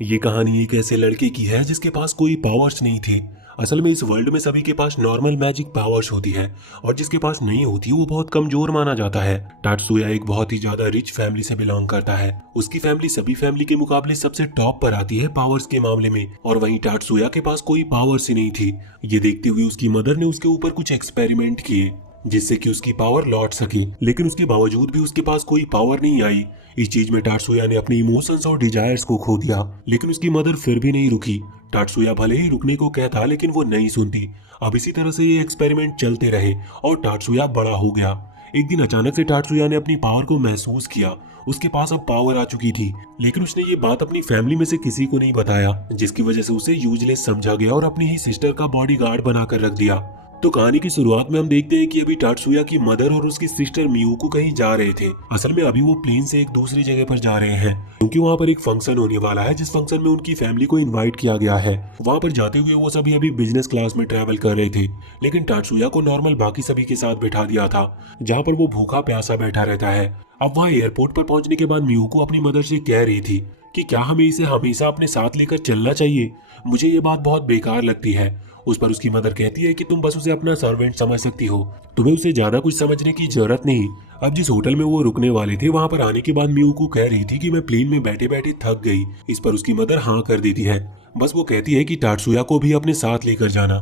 ये कहानी एक ऐसे लड़के की है जिसके पास कोई पावर्स नहीं थे। असल में इस वर्ल्ड में सभी के पास नॉर्मल मैजिक पावर्स होती है और जिसके पास नहीं होती वो बहुत कमजोर माना जाता है। टाटसुया एक बहुत ही ज्यादा रिच फैमिली से बिलोंग करता है। उसकी फैमिली सभी फैमिली के मुकाबले सबसे टॉप पर आती है पावर्स के मामले में, और वहीं टाटसुया के पास कोई पावर्स ही नहीं थी। ये देखते हुए उसकी मदर ने उसके ऊपर कुछ एक्सपेरिमेंट किए जिससे कि उसकी पावर लौट सके, लेकिन उसके बावजूद भी उसके पास कोई पावर नहीं आई। इस चीज में टाटसुया ने अपने इमोशंस और डिजायर्स को खो दिया, लेकिन उसकी मदर फिर भी नहीं रुकी। टाटसुया भले ही रुकने को कहता लेकिन वो नहीं सुनती। अब इसी तरह से ये एक्सपेरिमेंट चलते रहे और टाटसुया बड़ा हो गया। एक दिन अचानक से टाटसुया ने अपनी पावर को महसूस किया। उसके पास अब पावर आ चुकी थी, लेकिन उसने ये बात अपनी फैमिली में से किसी को नहीं बताया, जिसकी वजह से उसे यूजलेस समझा गया और अपनी ही सिस्टर का बॉडीगार्ड बनाकर रख दिया। तो कहानी की शुरुआत में हम देखते हैं कि अभी टाटसुया की मदर और उसकी सिस्टर मियुको कहीं जा रहे थे। असल में अभी वो प्लेन से एक दूसरी जगह पर जा रहे हैं क्योंकि वहाँ पर एक फंक्शन होने वाला है, जिस फंक्शन में उनकी फैमिली को इनवाइट किया गया है। वहाँ पर जाते हुए वो सभी अभी बिजनेस क्लास में ट्रेवल कर रहे थे, लेकिन टाटसुया को नॉर्मल बाकी सभी के साथ बैठा दिया था, जहाँ पर वो भूखा प्यासा बैठा रहता है। अब वहाँ एयरपोर्ट पर पहुंचने के बाद मियुको अपनी मदर से कह रही थी कि क्या हमें इसे हमेशा अपने साथ लेकर चलना चाहिए। मुझे ये बात बहुत बेकार लगती है। उस पर उसकी मदर कहती है कि तुम बस उसे अपना सर्वेंट समझ सकती हो, तुम्हें उसे ज्यादा कुछ समझने की जरूरत नहीं। अब जिस होटल में वो रुकने वाले थे वहां पर आने के बाद मियुको कह रही थी कि मैं प्लेन में बैठे बैठे थक गई। इस पर उसकी मदर हाँ कर देती है। बस वो कहती है कि टाटसुया को भी अपने साथ लेकर जाना,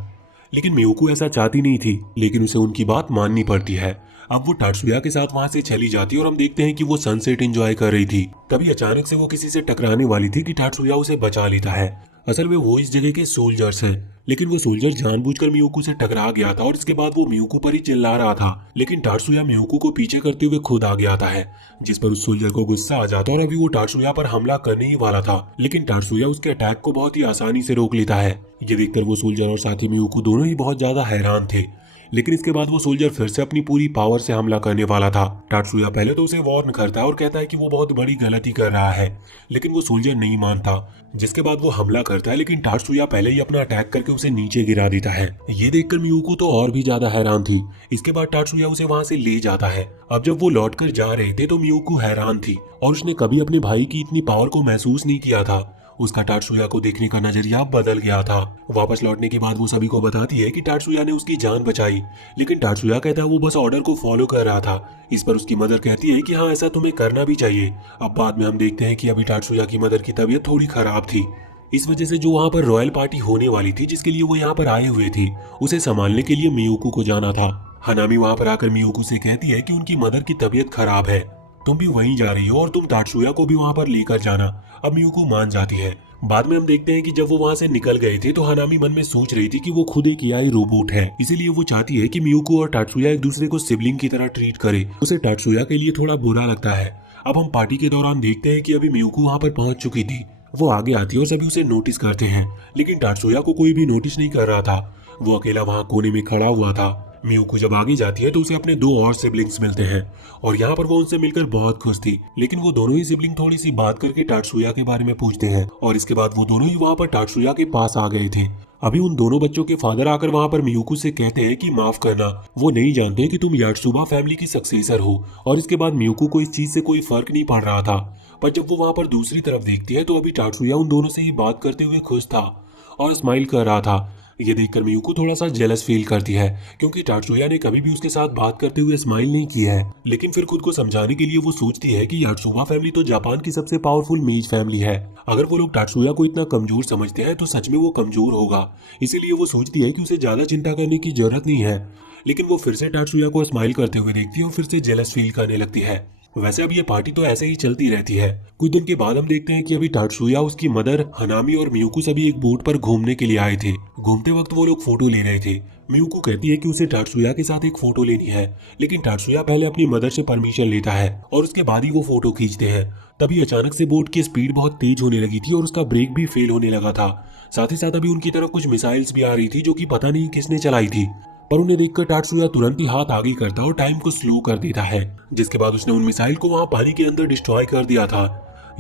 लेकिन मियुको ऐसा चाहती नहीं थी, लेकिन उसे उनकी बात माननी पड़ती है। अब वो टाटसुया के साथ वहां से चली जाती है और हम देखते हैं कि वो सनसेट एंजॉय कर रही थी। तभी अचानक से वो किसी से टकराने वाली थी कि टाटसुया उसे बचा लेता है। असल में वो इस जगह के सोल्जर्स हैं, लेकिन वो सोल्जर जानबूझकर मियुको से टकरा गया था और इसके बाद वो मियुको पर ही चिल्ला रहा था, लेकिन टाटसुया मियुको को पीछे करते हुए खुद आगे आता है, जिस पर उस सोल्जर को गुस्सा आ जाता है और अभी वो टाटसुया पर हमला करने ही वाला था, लेकिन टाटसुया उसके अटैक को बहुत ही आसानी से रोक लेता है। ये देखकर वो सोल्जर और साथी मियुको दोनों ही बहुत ज्यादा हैरान थे, लेकिन इसके बाद वो सोल्जर फिर से अपनी पूरी पावर से हमला करने वाला था। टाटसुया पहले तो उसे वार्न करता है और कहता है कि वो बहुत बड़ी गलती कर रहा है, लेकिन वो सोल्जर नहीं मानता, जिसके बाद वो हमला करता है, लेकिन टाटसुया पहले ही अपना अटैक करके उसे नीचे गिरा देता है। ये देखकर मियुको तो और भी ज्यादा हैरान थी। इसके बाद टाटसुया उसे वहां से ले जाता है। अब जब वो लौट कर जा रहे थे तो मियुको हैरान थी और उसने कभी अपने भाई की इतनी पावर को महसूस नहीं किया था। उसका टाटसुया को देखने का नजरिया बदल गया था। वापस लौटने के बाद वो सभी को बताती है कि टाटसुया ने उसकी जान बचाई, लेकिन टाटसुया कहता है वो बस ऑर्डर को फॉलो कर रहा था। इस पर उसकी मदर कहती है कि हाँ, ऐसा तुम्हें करना भी चाहिए। अब बाद में हम देखते हैं कि अभी टाटसुया की मदर की तबीयत थोड़ी खराब थी। इस वजह से जो वहाँ पर रॉयल पार्टी होने वाली थी जिसके लिए वो यहाँ पर आए हुए थे, उसे संभालने के लिए मियुको को जाना था। हनामी वहाँ पर आकर मियुको से कहती है कि उनकी मदर की तबीयत खराब है, तुम भी वहीं जा रही हो और तुम टाटसुया को भी वहां पर लेकर जाना। अब मियुको मान जाती है। बाद में हम देखते हैं कि जब वो वहां से निकल गए थे तो हनामी मन में सोच रही थी कि वो खुद एक एआई रोबोट है, इसीलिए वो चाहती है कि मियुको और टाटसुया एक दूसरे को सिबलिंग की तरह ट्रीट करे। उसे टाटसुया के लिए थोड़ा बुरा लगता है। अब हम पार्टी के दौरान देखते हैं कि अभी मियुको वहां पर पहुंच चुकी थी। वो आगे आती है और सभी उसे नोटिस करते हैं, लेकिन टाटसुया को कोई भी नोटिस नहीं कर रहा था। वो अकेला वहां कोने में खड़ा हुआ था। मियुको जब आगे जाती है तो उसे अपने दो और सिबलिंग्स मिलते हैं और यहाँ पर वो उनसे मिलकर बहुत खुश थी, लेकिन वो दोनों ही सिबलिंग थोड़ी सी बात करके टाटसुया के बारे में पूछते हैं और इसके बाद वो दोनों ही वहाँ पर टाटसुया के पास आ गए थे। अभी उन दोनों बच्चों के फादर आकर वहाँ पर मियुको से कहते हैं कि माफ करना, वो नहीं जानते कि तुम याटसुबा फैमिली की सक्सेसर हो। और इसके बाद मियुको को इस चीज से कोई फर्क नहीं पड़ रहा था, पर जब वो वहाँ पर दूसरी तरफ देखती है तो अभी टाटसुया उन दोनों से ही बात करते हुए खुश था और स्माइल कर रहा था। ये देखकर मियुको थोड़ा सा जेलस फील करती है क्योंकि टाटसुया ने कभी भी उसके साथ बात करते हुए स्माइल नहीं की है, लेकिन फिर खुद को समझाने के लिए वो सोचती है कि याटसुबा फैमिली तो जापान की सबसे पावरफुल मेज फैमिली है। अगर वो लोग टाटसुया को इतना कमजोर समझते हैं तो सच में वो कमजोर होगा, इसीलिए वो सोचती है कि उसे ज्यादा चिंता करने की जरूरत नहीं है। लेकिन वो फिर से टाटसुया को स्माइल करते हुए देखती है और फिर से जेलस फील करने लगती है। वैसे अब ये पार्टी तो ऐसे ही चलती रहती है। कुछ दिन के बाद हम देखते हैं कि अभी टाटसुया, उसकी मदर, हनामी और मियुको सभी एक बोट पर घूमने के लिए आए थे। घूमते वक्त वो लोग फोटो ले रहे थे। मियुको कहती है कि उसे टाटसुया के साथ एक फोटो लेनी है, लेकिन टाटसुया पहले अपनी मदर से परमिशन लेता है और उसके बाद ही वो फोटो खींचते हैं। तभी अचानक से बोट की स्पीड बहुत तेज होने लगी थी और उसका ब्रेक भी फेल होने लगा था। साथ ही साथ अभी उनकी तरफ कुछ मिसाइल्स भी आ रही थी जो कि पता नहीं किसने चलाई थी, पर उन्हें देखकर टाटसुया तुरंत ही हाथ आगे करता और टाइम को स्लो कर देता है, जिसके बाद उसने उन मिसाइल को वहां पानी के अंदर डिस्ट्रॉय कर दिया था।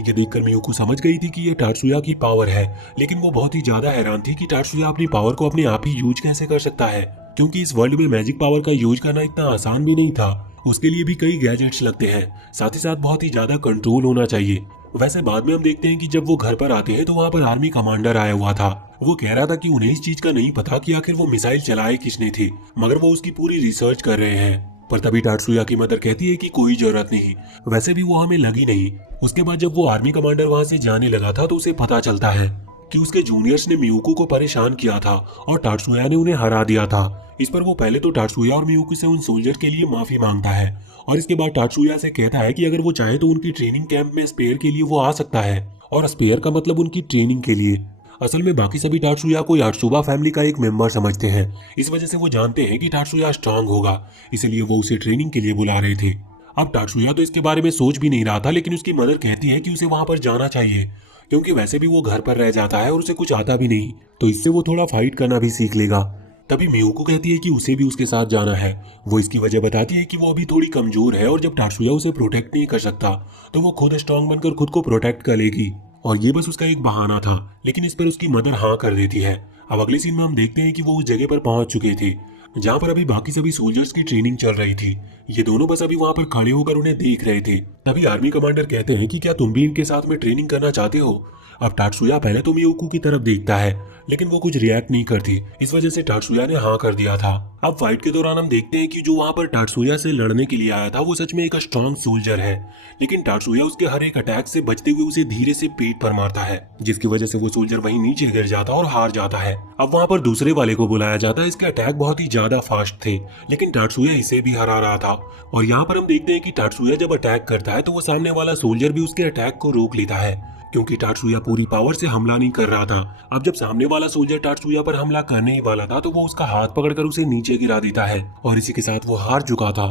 ये देखकर मियुको समझ गई थी कि ये टाटसुया की पावर है, लेकिन वो बहुत ही ज्यादा हैरान थी कि टाटसुया अपनी पावर को अपने आप ही यूज कैसे कर सकता है, क्योंकि इस वर्ल्ड में मैजिक पावर का यूज करना इतना आसान भी नहीं था। उसके लिए भी कई गैजेट्स लगते हैं, साथ ही साथ बहुत ही ज्यादा कंट्रोल होना चाहिए। वैसे बाद में हम देखते हैं कि जब वो घर पर आते हैं तो वहाँ पर आर्मी कमांडर आया हुआ था। वो कह रहा था कि उन्हें इस चीज का नहीं पता कि आखिर वो मिसाइल चलाए किसने थे, मगर वो उसकी पूरी रिसर्च कर रहे हैं। पर तभी टाटसुया की मदर कहती है कि कोई जरूरत नहीं, वैसे भी वो हमें लगी नहीं। उसके बाद जब वो आर्मी कमांडर वहाँ से जाने लगा था तो उसे पता चलता है कि उसके जूनियर्स ने मियुको को परेशान किया था और टाटसुया ने उन्हें हरा दिया था। इस पर वो पहले तो टाटसुया और मियुको से उन सोल्जर के लिए माफी मांगता है और इसके बाद टाटसुया से कहता है कि अगर वो चाहे तो उनकी ट्रेनिंग कैंप में स्पेयर के लिए वो आ सकता है, और स्पेयर का मतलब उनकी ट्रेनिंग के लिए। असल में बाकी सभी टाटसुया को याटसुबा फैमिली का एक मेंबर समझते हैं। इस वजह से वो जानते हैं कि टाटसुया स्ट्रांग होगा, इसलिए वो उसे ट्रेनिंग के लिए बुला रहे थे। अब टाटसुया तो इसके बारे में सोच भी नहीं रहा था, लेकिन उसकी मदर कहती है कि उसे वहां पर जाना चाहिए क्योंकि वैसे भी वो घर पर रह जाता है और उसे कुछ आता भी नहीं, तो इससे वो थोड़ा फाइट करना भी सीख लेगा। तभी मियुको कहती है कि उसे भी उसके साथ जाना है। वो इसकी वजह बताती है कि वो अभी थोड़ी कमजोर है और जब टाटसुया उसे प्रोटेक्ट नहीं कर सकता तो वो खुद स्ट्रांग बनकर खुद को प्रोटेक्ट कर लेगी, और ये बस उसका एक बहाना था। लेकिन इस पर उसकी मदर हाँ कर देती है। अब अगले सीन में हम देखते हैं कि वो उस जगह पर पहुंच चुके थे जहाँ पर अभी बाकी सभी सोल्जर्स की ट्रेनिंग चल रही थी। ये दोनों बस अभी वहाँ पर खड़े होकर उन्हें देख रहे थे। तभी आर्मी कमांडर कहते हैं कि क्या तुम भी इनके साथ में ट्रेनिंग करना चाहते हो। अब टाटसुया पहले तो मियुको की तरफ देखता है, लेकिन वो कुछ रिएक्ट नहीं करती। इस वजह से टाटसुया ने हाँ कर दिया था। अब फाइट के दौरान हम देखते हैं कि जो वहाँ पर टाटसुया से लड़ने के लिए आया था वो सच में एक स्ट्रांग सोल्जर है, लेकिन टाटसुया उसके हर एक अटैक से बचते हुए उसे धीरे से पेट पर मारता है, जिसकी वजह से वो सोल्जर वहीं नीचे गिर जाता और हार जाता है। अब वहाँ पर दूसरे वाले को बुलाया जाता है। इसके अटैक बहुत ही ज्यादा फास्ट थे, लेकिन टाटसुया इसे भी हरा रहा था। और यहाँ पर हम देखते हैं कि टाटसुया जब अटैक करता है तो वो सामने वाला सोल्जर भी उसके अटैक को रोक लेता है, क्योंकि टाटसुया पूरी पावर से हमला नहीं कर रहा था। अब जब सामने वाला सोल्जर टाटसुया पर हमला करने ही वाला था तो वो उसका हाथ पकड़कर उसे नीचे गिरा देता है, और इसी के साथ वो हार चुका था।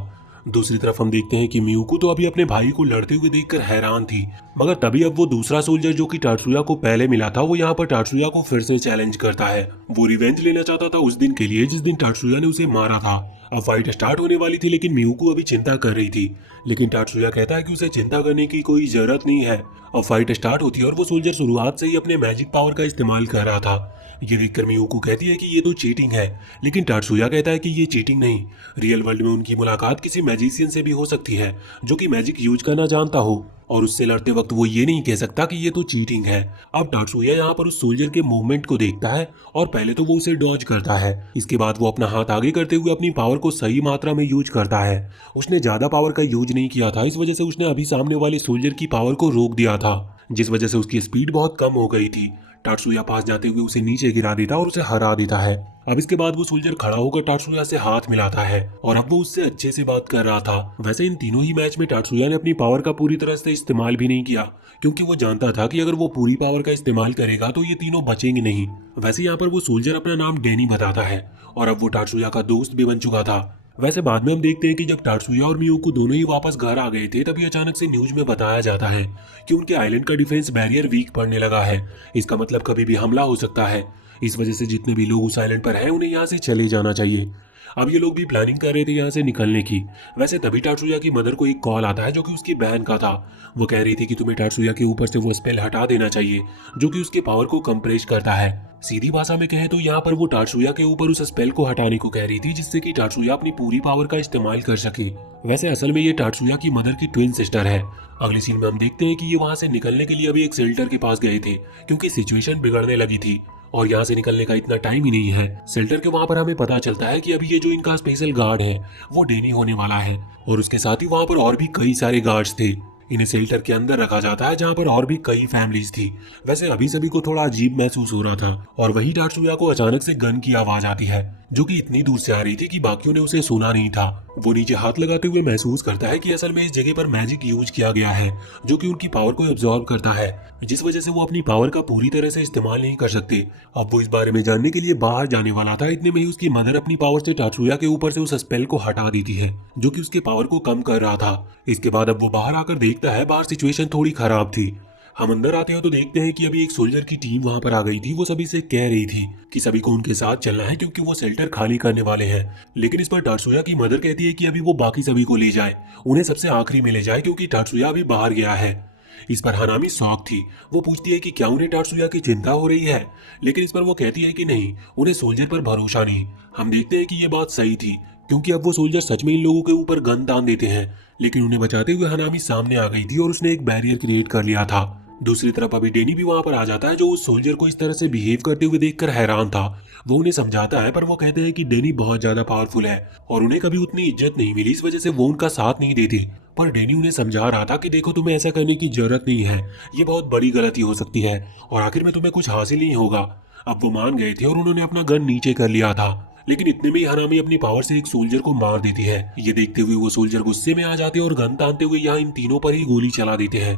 दूसरी तरफ हम देखते हैं कि मियुको तो अभी अपने भाई को लड़ते हुए देखकर हैरान थी, मगर तभी अब वो दूसरा सोल्जर जो कि टाटसुया को पहले मिला था वो यहाँ पर टाटसुया को फिर से चैलेंज करता है। वो रिवेंज लेना चाहता था उस दिन के लिए जिस दिन टाटसुया ने उसे मारा था। अब फाइट स्टार्ट होने वाली थी, लेकिन मियुको अभी चिंता कर रही थी, लेकिन टाटसुया कहता है कि उसे चिंता करने की कोई जरूरत नहीं है। अब फाइट स्टार्ट होती है और वो सोल्जर शुरुआत से ही अपने मैजिक पावर का इस्तेमाल कर रहा था। ये देखकर मियुको कहती है कि ये तो चीटिंग है, लेकिन टाटसुया कहता है कि ये चीटिंग नहीं, रियल वर्ल्ड में उनकी मुलाकात किसी मैजिशियन से भी हो सकती है जो कि मैजिक यूज करना जानता हो, और उससे लड़ते वक्त वो ये नहीं कह सकता कि ये तो चीटिंग है। अब टाटसुया यहाँ पर उस सोल्जर के मूवमेंट को देखता है और पहले तो वो उसे डॉज करता है। इसके बाद वो अपना हाथ आगे करते हुए अपनी पावर को सही मात्रा में यूज करता है। उसने ज्यादा पावर का यूज नहीं किया था, इस वजह से उसने अभी सामने वाले सोल्जर की पावर को रोक दिया था, जिस वजह से उसकी स्पीड बहुत कम हो गई थी। टाटसुया पास जाते हुए उसे नीचे गिरा देता और उसे हरा देता है। अब इसके बाद वो सोल्जर खड़ा होकर टाटसुया से हाथ मिलाता है और अब वो उससे अच्छे से बात कर रहा था। वैसे इन तीनों ही मैच में टाटसुया ने अपनी पावर का पूरी तरह से इस्तेमाल भी नहीं किया, क्योंकि वो जानता था कि अगर वो पूरी पावर का इस्तेमाल करेगा तो ये तीनों बचेंगे नहीं। वैसे यहाँ पर वो सोल्जर अपना नाम डैनी बताता है और अब वो टाटसुया का दोस्त भी बन चुका था। वैसे बाद में हम देखते हैं कि जब टाटसुया और मियुको दोनों ही वापस घर आ गए थे तभी अचानक से न्यूज में बताया जाता है कि उनके आइलैंड का डिफेंस बैरियर वीक पड़ने लगा है। इसका मतलब कभी भी हमला हो सकता है। इस वजह से जितने भी लोग उस आइलैंड पर हैं उन्हें यहाँ से चले जाना चाहिए। अब ये लोग भी प्लानिंग कर रहे थे यहाँ से निकलने की। वैसे तभी टाटसुया की मदर को एक कॉल आता है जो कि उसकी बहन का था। वो कह रही थी कि तुम्हें टाटसुया के ऊपर से वो स्पेल हटा देना चाहिए जो कि उसके पावर को कंप्रेस करता है। सीधी भाषा में कहें तो यहाँ पर वो टाटसुया के ऊपर उस स्पेल को हटाने को कह रही थी, जिससे कि टाटसुया अपनी पूरी पावर का इस्तेमाल कर सके। वैसे असल में ये टाटसुया की मदर की ट्विन सिस्टर है। अगले सीन में हम देखते हैं कि ये वहां से निकलने के लिए अभी एक शेल्टर के पास गए थे, क्योंकि सिचुएशन बिगड़ने लगी थी और यहाँ से निकलने का इतना टाइम ही नहीं है। शेल्टर के वहां पर हमें पता चलता है कि अभी ये जो इनका स्पेशल गार्ड है वो डेनी होने वाला है, और उसके साथ ही वहां पर और भी कई सारे गार्ड्स थे। इन्हें शेल्टर के अंदर रखा जाता है जहाँ पर और भी कई फैमिलीज थी। वैसे अभी सभी को थोड़ा अजीब महसूस हो रहा था और वही टाटसुया को अचानक से गन की आवाज आती है जो कि इतनी दूर से आ रही थी कि बाकियों ने उसे सुना नहीं था। वो नीचे हाथ लगाते हुए महसूस करता है कि असल में इस जगह पर मैजिक यूज किया गया है जो कि उनकी पावर को एब्जॉर्ब करता है, जिस वजह से वो अपनी पावर का पूरी तरह से इस्तेमाल नहीं कर सकते। अब वो इस बारे में जानने के लिए बाहर जाने वाला था, इतने में ही उसकी मदर अपनी पावर से टाटसुया के ऊपर से उस स्पेल को हटा देती है जो कि उसके पावर को कम कर रहा था। इसके बाद अब वो बाहर आकर देखता है बाहर सिचुएशन थोड़ी खराब थी। हम अंदर आते हैं तो देखते हैं कि अभी एक सोल्जर की टीम वहां पर आ गई थी। वो सभी से कह रही थी कि सभी को उनके साथ चलना है क्योंकि वो शेल्टर खाली करने वाले हैं, लेकिन इस पर टाटसुया की मदर कहती है कि अभी वो बाकी सभी को ले जाए, उन्हें सबसे आखिरी में ले जाए क्योंकि टाटसुया अभी बाहर गया है। इस पर हनामी शॉक थी। वो पूछती है कि क्या उन्हें टाटसुया की चिंता हो रही है, लेकिन इस पर वो कहती है कि नहीं, उन्हें सोल्जर पर भरोसा नहीं। हम देखते हैं कि ये बात सही थी क्योंकि अब वो सोल्जर सच में इन लोगों के ऊपर गन तान देते हैं। लेकिन उन्हें बचाते हुए हनामी सामने आ गई थी और उसने एक बैरियर क्रिएट कर लिया था। दूसरी तरफ अभी डेनी भी वहां पर आ जाता है, जो उस सोल्जर को इस तरह से बिहेव करते हुए देखकर हैरान था। वो उन्हें समझाता है, पर वो कहते हैं कि डेनी बहुत ज्यादा पावरफुल है और उन्हें कभी उतनी इज्जत नहीं मिली, इस वजह से वो उनका साथ नहीं देते। पर डेनी उन्हें समझा रहा था कि देखो, तुम्हें ऐसा करने की जरूरत नहीं है, ये बहुत बड़ी गलती हो सकती है और आखिर में तुम्हें कुछ हासिल नहीं होगा। अब वो मान गए थे और उन्होंने अपना गन नीचे कर लिया था। लेकिन इतने में ही हनामी अपनी पावर से एक सोल्जर को मार देती है। ये देखते हुए वो सोल्जर गुस्से में आ जाते हैं और गन तानते हुए यहाँ इन तीनों पर ही गोली चला देते हैं।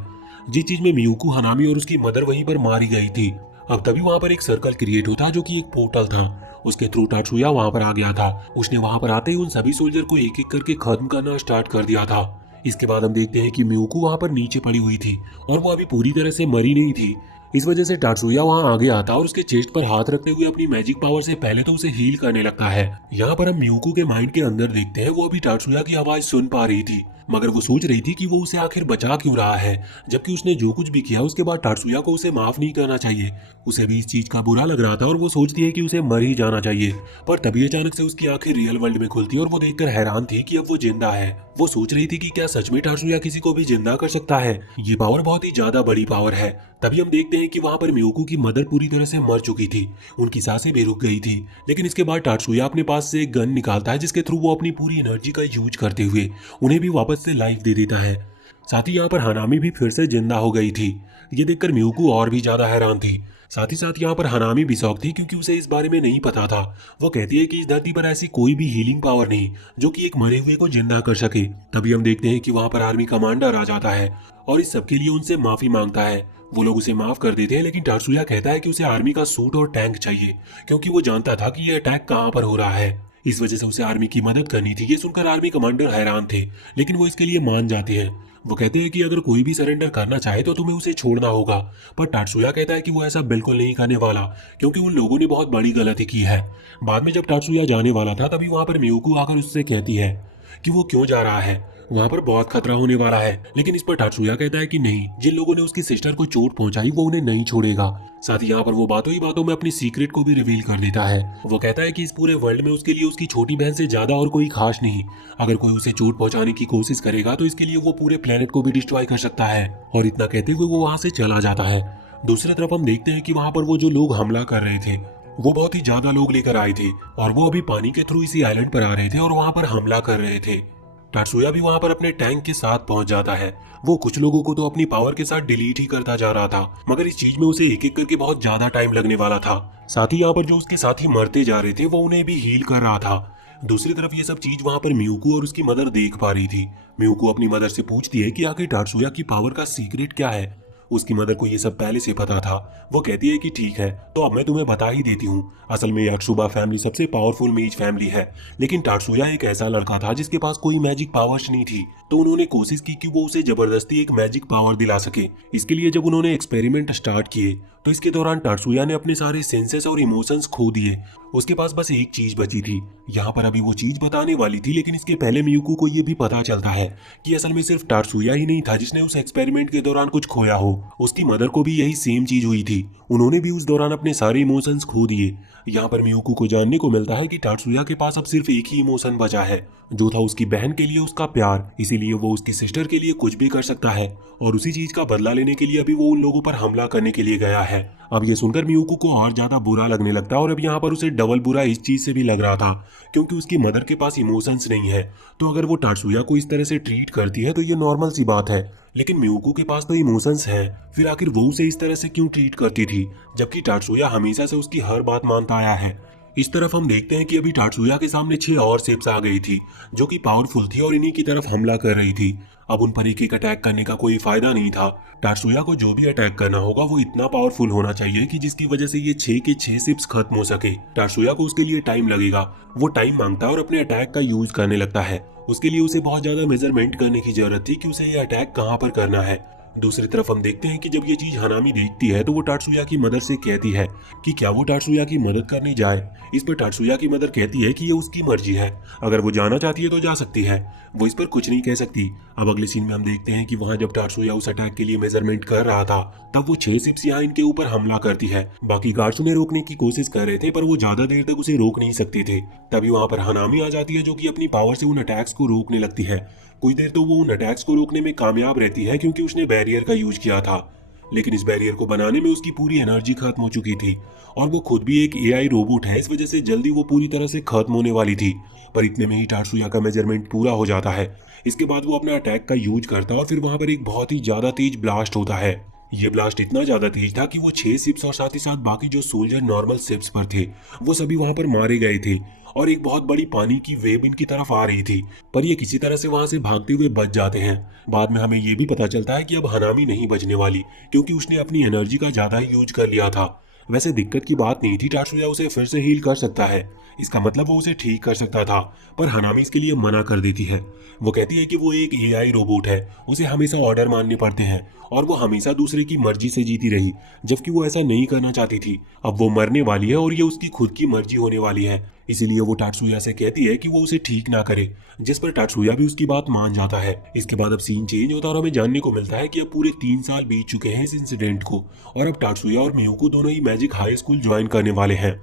जिस चीज में मियुको, हनामी और उसकी मदर वहीं पर मारी गई थी। अब तभी वहां पर एक सर्कल क्रिएट होता जो कि एक पोर्टल था। उसके थ्रू टाटसुया वहां पर आ गया था। उसने वहां पर आते ही उन सभी सोल्जर को एक एक करके खत्म करना स्टार्ट कर दिया था। इसके बाद हम देखते हैं कि मियुको वहां पर नीचे पड़ी हुई थी और वो अभी पूरी तरह से मरी नहीं थी। इस वजह से टाटसुया वहां आगे आता और उसके चेस्ट पर हाथ रखते हुए अपनी मैजिक पावर से पहले तो उसे हील करने लगता है। यहाँ पर हम मियुको के माइंड के अंदर देखते हैं, वो अभी टाटसुया की आवाज सुन पा रही थी, मगर वो सोच रही थी कि वो उसे आखिर बचा क्यों रहा है, जबकि उसने जो कुछ भी किया उसके बाद टाटसुया को उसे माफ नहीं करना चाहिए। उसे भी इस चीज का बुरा लग रहा था और वो सोचती है कि उसे मर ही जाना चाहिए। पर तभी अचानक से उसकी आंखें रियल वर्ल्ड में खुलती और वो देखकर हैरान थी कि अब वो जिंदा है। वो सोच रही थी कि क्या सच में टाटसुया किसी को भी जिंदा कर सकता है। ये पावर बहुत ही ज्यादा बड़ी पावर है। तभी हम देखते हैं कि वहां पर मियुको की मदर पूरी तरह से मर चुकी थी, उनकी सांसें भी रुक गई थी। लेकिन इसके बाद टाटसुया अपने पास से एक गन निकालता है, जिसके थ्रू वो अपनी पूरी एनर्जी का यूज करते हुए उन्हें भी वापस से लाइफ दे देता है। साथ ही यहाँ पर हनामी भी फिर से जिंदा हो गई थी। ये देखकर मियुको और भी ज्यादा हैरान थी। साथ ही साथ यहाँ पर हनामी भी शौक थी, क्योंकि उसे इस बारे में नहीं पता था। वो कहती है कि इस धरती पर ऐसी कोई भी हीलिंग पावर नहीं जो कि एक मरे हुए को जिंदा कर सके। तभी हम देखते हैं कि वहां पर आर्मी कमांडर आ जाता है और इस सब के लिए उनसे माफी मांगता है। वो लोग उसे माफ कर देते हैं, लेकिन टाटसुया कहता है कि उसे आर्मी का सूट और टैंक चाहिए, क्योंकि वो जानता था कि यह अटैक कहाँ पर हो रहा है। इस वजह से उसे आर्मी की मदद करनी थी। ये सुनकर आर्मी कमांडर हैरान थे, लेकिन वो इसके लिए मान जाते हैं। वो कहते हैं कि अगर कोई भी सरेंडर करना चाहे तो तुम्हें उसे छोड़ना होगा। पर टाटसुया कहता है कि वो ऐसा बिल्कुल नहीं करने वाला, क्योंकि उन लोगों ने बहुत बड़ी गलती की है। बाद में जब टाटसुया जाने वाला था, तभी वहां पर मियुको आकर उससे कहती है कि वो क्यों जा रहा है, वहां पर बहुत खतरा होने वाला है। लेकिन इस पर टाटसुया कहता है कि नहीं, जिन लोगों ने उसकी सिस्टर को चोट पहुंचाई वो उन्हें नहीं छोड़ेगा। साथ ही यहाँ पर वो बातों ही बातों में अपनी सीक्रेट को भी रिवील कर देता है। वो कहता है कि इस पूरे वर्ल्ड में उसके लिए उसकी छोटी बहन से ज्यादा और कोई खास नहीं। अगर कोई उसे चोट पहुंचाने की कोशिश करेगा तो इसके लिए वो पूरे प्लेनेट को भी डिस्ट्रॉय कर सकता है। और इतना कहते हुए वो वहां से चला जाता है। दूसरी तरफ हम देखते हैं कि वहां पर वो जो लोग हमला कर रहे थे वो बहुत ही ज्यादा लोग लेकर आए थे और वो अभी पानी के थ्रू इसी आइलैंड पर आ रहे थे और वहां पर हमला कर रहे थे। टाटसुया भी वहां पर अपने टैंक के साथ पहुंच जाता है। वो कुछ लोगों को तो अपनी पावर के साथ डिलीट ही करता जा रहा था, मगर इस चीज में उसे एक एक करके बहुत ज्यादा टाइम लगने वाला था। साथ ही यहाँ पर जो उसके साथी मरते जा रहे थे वो उन्हें भी हील कर रहा था। दूसरी तरफ ये सब चीज वहां पर मियुको और उसकी मदर देख पा रही थी। मियुको अपनी मदर से पूछती है कि आखिर टाटसुया की पावर का सीक्रेट क्या है। उसकी मदर को ये सब पहले से पता था। वो कहती है कि ठीक है, तो अब मैं तुम्हें बता ही देती हूँ। असल में यात्सुबा फैमिली सबसे पावरफुल मेज फैमिली है, लेकिन टाटसुया एक ऐसा लड़का था जिसके पास कोई मैजिक पावर्स नहीं थी। तो उन्होंने कोशिश की कि वो उसे जबरदस्ती एक मैजिक पावर दिला सके। इसके लिए जब उन्होंने एक्सपेरिमेंट स्टार्ट किए तो इसके दौरान टाटसुया ने अपने सारे सेंसेस और इमोशंस खो दिए। उसके पास बस एक चीज बची थी। यहाँ पर अभी वो चीज बताने वाली थी, लेकिन इसके पहले मियुको को ये भी पता चलता है कि असल में सिर्फ टाटसुया ही नहीं था जिसने उस एक्सपेरिमेंट के दौरान कुछ खोया हो। उसकी मदर को भी यही सेम चीज हुई थी। उन्होंने भी उस दौरान अपने सारे इमोशंस खो दिए। यहाँ पर मियुको को जानने को मिलता है कि टाटसुया के पास अब सिर्फ एक ही इमोशन बचा है, जो था उसकी बहन के लिए उसका प्यार। इसीलिए वो उसकी सिस्टर के लिए कुछ भी कर सकता है और उसी चीज का बदला लेने के लिए अभी वो उन लोगों पर हमला करने के लिए गया है। अब ये सुनकर मियुको को और ज्यादा बुरा लगने लगता है और अब यहाँ पर उसे डबल बुरा इस चीज से भी लग रहा था, क्योंकि उसकी मदर के पास इमोशंस नहीं है। तो अगर वो टाटसुया को इस तरह से ट्रीट करती है तो ये नॉर्मल सी बात है, लेकिन मियुको के पास तो इमोशंस हैं। फिर आखिर वो उसे इस तरह से क्यों ट्रीट करती थी, जबकि टाटसुया हमेशा से उसकी हर बात मानता आया है। इस तरफ हम देखते हैं कि अभी टाटसुया के सामने 6 और शेप्स आ गई थी जो कि पावरफुल थी और इन्हीं की तरफ हमला कर रही थी। अब उन पर एक एक अटैक करने का कोई फायदा नहीं था। टाटसुया को जो भी अटैक करना होगा वो इतना पावरफुल होना चाहिए कि जिसकी वजह से ये 6 के 6 शिप्स खत्म हो सके। टाटसुया को उसके लिए टाइम लगेगा। वो टाइम मांगता है और अपने अटैक का यूज करने लगता है। उसके लिए उसे बहुत ज्यादा मेजरमेंट करने की जरूरत थी कि उसे ये अटैक कहाँ पर करना है। दूसरी तरफ हम देखते हैं कि जब ये चीज हनामी देखती है तो वो टात्सुया की मदर से कहती है कि क्या वो टात्सुया की मदद करने जाए। इस पर टात्सुया की मदर कहती है कि ये उसकी मर्जी है, अगर वो जाना चाहती है तो जा सकती है, वो इस पर कुछ नहीं कह सकती। अब अगले सीन में हम देखते हैं कि वहाँ जब टात्सुया उस अटैक के लिए मेजरमेंट कर रहा था तब वो 6 शिप्स यहाँ इनके ऊपर हमला करती है। बाकी गार्ड्स उन्हें रोकने की कोशिश कर रहे थे पर वो ज्यादा देर तक उसे रोक नहीं सकते थे। तभी वहाँ पर हनामी आ जाती है जो कि अपनी पावर से उन अटैक्स को रोकने लगती है। कुछ देर तो वो उन अटैक्स को रोकने में कामयाब रहती है क्योंकि उसने बैरियर का यूज किया था, लेकिन इस बैरियर को बनाने में उसकी पूरी एनर्जी खत्म हो चुकी थी और वो खुद भी एक एआई रोबोट है, इस वजह से जल्दी वो पूरी तरह से खत्म होने वाली थी। पर इतने में ही टात्सुया का मेजरमेंट पूरा हो जाता है। इसके बाद वो अपना अटैक का यूज करता है और फिर वहां पर एक बहुत ही ज्यादा तेज ब्लास्ट होता है। ये ब्लास्ट इतना ज्यादा तेज था कि वो 6 शिप्स और साथ ही साथ बाकी जो सोल्जर नॉर्मल शिप्स पर थे वो सभी वहां पर मारे गए थे और एक बहुत बड़ी पानी की वेव इनकी तरफ आ रही थी, पर ये किसी तरह से वहां से भागते हुए बच जाते हैं। बाद में हमें ये भी पता चलता है कि अब हनामी नहीं बचने वाली क्योंकि उसने अपनी एनर्जी का ज्यादा ही यूज कर लिया था। वैसे दिक्कत की बात नहीं थी, टात्सुया उसे फिर से हील कर सकता है, इसका मतलब वो उसे ठीक कर सकता था, पर हनामी इसके लिए मना कर देती है। वो कहती है कि वो एक एआई रोबोट है, उसे हमेशा ऑर्डर मानने पड़ते हैं और वो हमेशा दूसरे की मर्जी से जीती रही, जबकि वो ऐसा नहीं करना चाहती थी। अब वो मरने वाली है और ये उसकी खुद की मर्जी होने वाली है, इसीलिए वो टात्सुया से कहती है कि वो उसे ठीक ना करे, जिस पर टात्सुया भी उसकी बात मान जाता है। इसके बाद अब सीन चेंज होता है और हमें जानने को मिलता है कि अब पूरे 3 साल बीत चुके हैं इस इंसिडेंट को और अब टात्सुया और मियुको दोनों ही मैजिक हाई स्कूल ज्वाइन करने वाले हैं।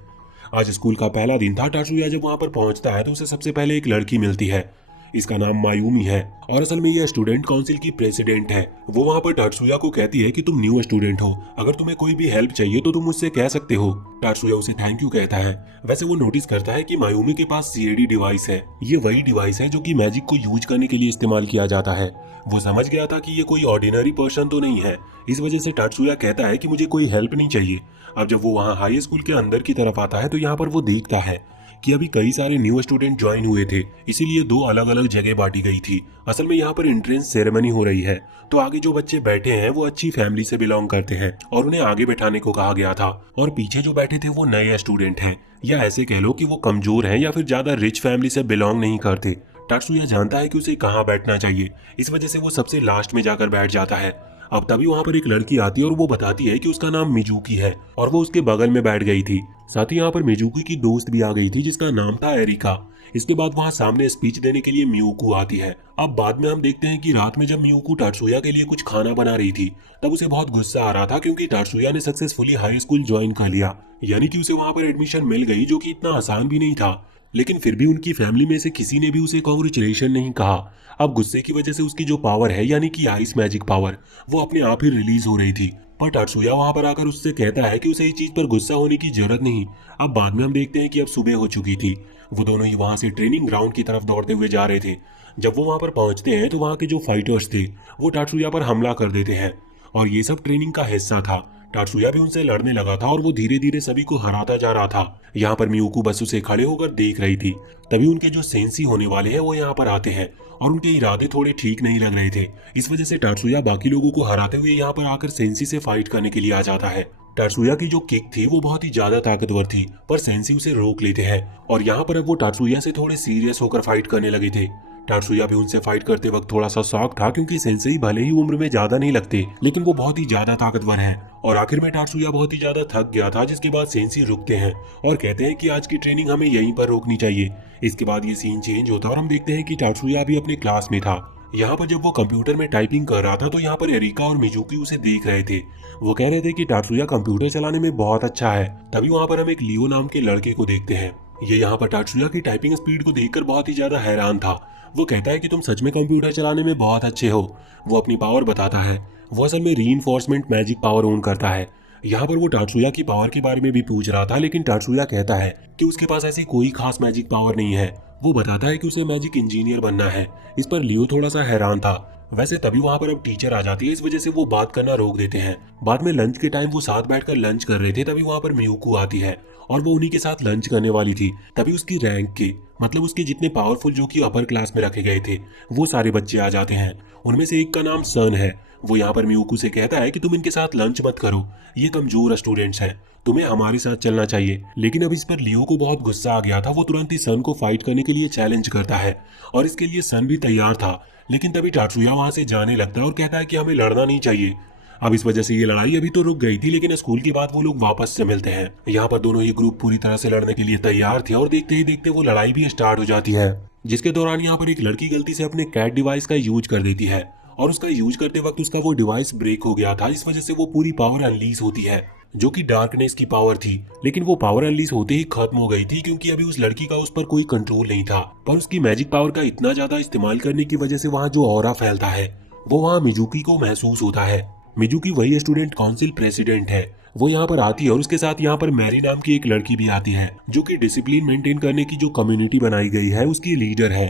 आज स्कूल का पहला दिन था। टात्सुया जब वहां पर पहुंचता है तो उसे सबसे पहले एक लड़की मिलती है, इसका नाम मायूमी है और असल में यह स्टूडेंट काउंसिल की प्रेसिडेंट है। वो वहां पर टात्सुया को कहती है कि तुम न्यू स्टूडेंट हो, अगर तुम्हें कोई भी हेल्प चाहिए तो तुम मुझसे कह सकते हो। टात्सुया उसे थैंक यू कहता है। वैसे वो नोटिस करता है कि मायूमी के पास सीएडी डिवाइस है, ये वही डिवाइस है जो कि मैजिक को यूज करने के लिए इस्तेमाल किया जाता है। वो समझ गया था कि ये कोई ऑर्डिनरी पर्सन तो नहीं है, इस वजह से टात्सुया कहता है कि मुझे कोई हेल्प नहीं चाहिए। अब जब वो वहाँ हाई स्कूल के अंदर की तरफ आता है तो यहाँ पर वो देखता है कि अभी कई सारे न्यू स्टूडेंट ज्वाइन हुए थे, इसीलिए 2 अलग अलग जगह बांटी गई थी। असल में यहाँ पर एंट्रेंस सेरेमनी हो रही है, तो आगे जो बच्चे बैठे हैं वो अच्छी फैमिली से बिलोंग करते हैं और उन्हें आगे बैठाने को कहा गया था, और पीछे जो बैठे थे वो नए स्टूडेंट हैं, या ऐसे कह लो कि वो कमजोर हैं या फिर ज्यादा रिच फैमिली से बिलोंग नहीं करते। टात्सुया जानता है कि उसे कहाँ बैठना चाहिए, इस वजह से वो सबसे लास्ट में जाकर बैठ जाता है। अब तभी वहाँ पर एक लड़की आती है और वो बताती है कि उसका नाम मिजुकी है और वो उसके बगल में बैठ गई थी। साथ ही यहाँ पर मिजुकी की दोस्त भी आ गई थी जिसका नाम था एरिका। इसके बाद वहाँ सामने स्पीच देने के लिए मियुको आती है। अब बाद में हम देखते हैं कि रात में जब मियुको टात्सुया के लिए कुछ खाना बना रही थी तब उसे बहुत गुस्सा आ रहा था क्योंकि टात्सुया ने सक्सेसफुली हाई स्कूल ज्वाइन कर लिया, यानी कि उसे वहाँ पर एडमिशन मिल गई, जो कि इतना आसान भी नहीं था। लेकिन फिर भी उनकी फैमिली में से किसी ने भी उसे कॉन्ग्रेचुलेशन नहीं कहा। अब गुस्से की वजह से उसकी जो पावर है यानी कि आइस मैजिक पावर वो अपने आप ही रिलीज हो रही थी, पर टात्सुया वहां पर आकर उससे कहता है कि उसे इस चीज पर गुस्सा होने की जरूरत नहीं। अब बाद में हम देखते हैं कि अब सुबह हो चुकी थी। वो दोनों ही वहां से ट्रेनिंग ग्राउंड की तरफ दौड़ते हुए जा रहे थे। जब वो वहां पर पहुंचते हैं तो वहां के जो फाइटर्स थे वो टात्सुया पर हमला कर देते हैं और ये सब ट्रेनिंग का हिस्सा था। टात्सुया भी उनसे लड़ने लगा था और वो धीरे धीरे सभी को हराता जा रहा था। यहाँ पर मियुको बस उसे खड़े होकर देख रही थी। तभी उनके जो सेंसी होने वाले हैं वो यहाँ पर आते हैं और उनके इरादे थोड़े ठीक नहीं लग रहे थे, इस वजह से टात्सुया बाकी लोगों को हराते हुए यहाँ पर आकर सेंसी से फाइट करने के लिए आ जाता है। टात्सुया की जो किक थी वो बहुत ही ज्यादा ताकतवर थी, पर सेंसी उसे रोक लेते हैं और यहाँ पर अब वो टात्सुया से थोड़े सीरियस होकर फाइट करने लगे थे। टात्सुया भी उनसे फाइट करते वक्त थोड़ा सा शॉक था क्योंकि सेंसेई भले ही उम्र में ज्यादा नहीं लगते लेकिन वो बहुत ही ज्यादा ताकतवर हैं। और आखिर में टात्सुया बहुत ही ज्यादा थक गया था, जिसके बाद सेंसी रुकते हैं और कहते हैं कि आज की ट्रेनिंग हमें यहीं पर रोकनी चाहिए। इसके बाद ये सीन चेंज होता है और हम देखते हैं कि टात्सुया भी अपने क्लास में था। यहाँ पर जब वो कंप्यूटर में टाइपिंग कर रहा था तो यहाँ पर एरिका और मिजुकी उसे देख रहे थे। वो कह रहे थे कि टात्सुया कंप्यूटर चलाने में बहुत अच्छा है। तभी वहाँ पर हम एक लियो नाम के लड़के को देखते हैं। ये यहाँ पर टात्सुया की टाइपिंग स्पीड को देखकर बहुत ही ज्यादा हैरान था। वो कहता है कि तुम सच में कंप्यूटर चलाने में बहुत अच्छे हो। वो अपनी पावर बताता है। वो असल में रीइंफोर्समेंट मैजिक पावर ओन करता है। यहाँ पर वो टात्सुया की पावर के बारे में भी पूछ रहा था, लेकिन टात्सुया कहता है कि उसके पास ऐसी कोई खास मैजिक पावर नहीं है। वो बताता है कि उसे मैजिक इंजीनियर बनना है। इस पर लियो थोड़ा सा हैरान था। वैसे तभी वहाँ पर अब टीचर आ जाती है, इस वजह से वो बात करना रोक देते हैं। बाद में लंच के टाइम वो साथ बैठकर लंच कर रहे थे, तभी वहाँ पर मियुको आती है और वो उन्हीं के साथ लंच करने वाली थी। तभी उसकी रैंक के मतलब उसके जितने पावरफुल जो कि अपर क्लास में रखे गए थे वो सारे बच्चे आ जाते हैं। उनमें से एक का नाम सन है। वो यहाँ पर मियूकू से कहता है कि तुम इनके साथ लंच मत करो, ये कमजोर स्टूडेंट्स हैं, तुम्हें हमारे साथ चलना चाहिए। लेकिन अब इस पर लियो को बहुत गुस्सा आ गया था। वो तुरंत ही सन को फाइट करने के लिए चैलेंज करता है और इसके लिए सन भी तैयार था। लेकिन तभी टात्सुया वहां से जाने लगता है और कहता है कि हमें लड़ना नहीं चाहिए। अब इस वजह से ये लड़ाई अभी तो रुक गई थी, लेकिन स्कूल के बाद वो लोग वापस से मिलते हैं। यहाँ पर दोनों ही ग्रुप पूरी तरह से लड़ने के लिए तैयार थे और देखते ही देखते वो लड़ाई भी स्टार्ट हो जाती है, जिसके दौरान यहाँ पर एक लड़की गलती से अपने कैट डिवाइस का यूज कर देती है और उसका यूज करते वक्त उसका वो डिवाइस ब्रेक हो गया था। इस वजह से वो पूरी पावर अनलीज होती है जो कि डार्कनेस की पावर थी। लेकिन वो पावर अनलीज होते ही खत्म हो गई थी क्योंकि अभी उस लड़की का उस पर कोई कंट्रोल नहीं था। पर उसकी मैजिक पावर का इतना ज्यादा इस्तेमाल करने की वजह से वहाँ जो ऑरा फैलता है वो वहाँ मिजुकी को महसूस होता है। मिजुकी वही स्टूडेंट काउंसिल प्रेसिडेंट है। वो यहाँ पर आती है और उसके साथ यहाँ पर मैरी नाम की एक लड़की भी आती है जो कि डिसिप्लिन मेंटेन करने की जो कम्युनिटी बनाई गई है उसकी लीडर है।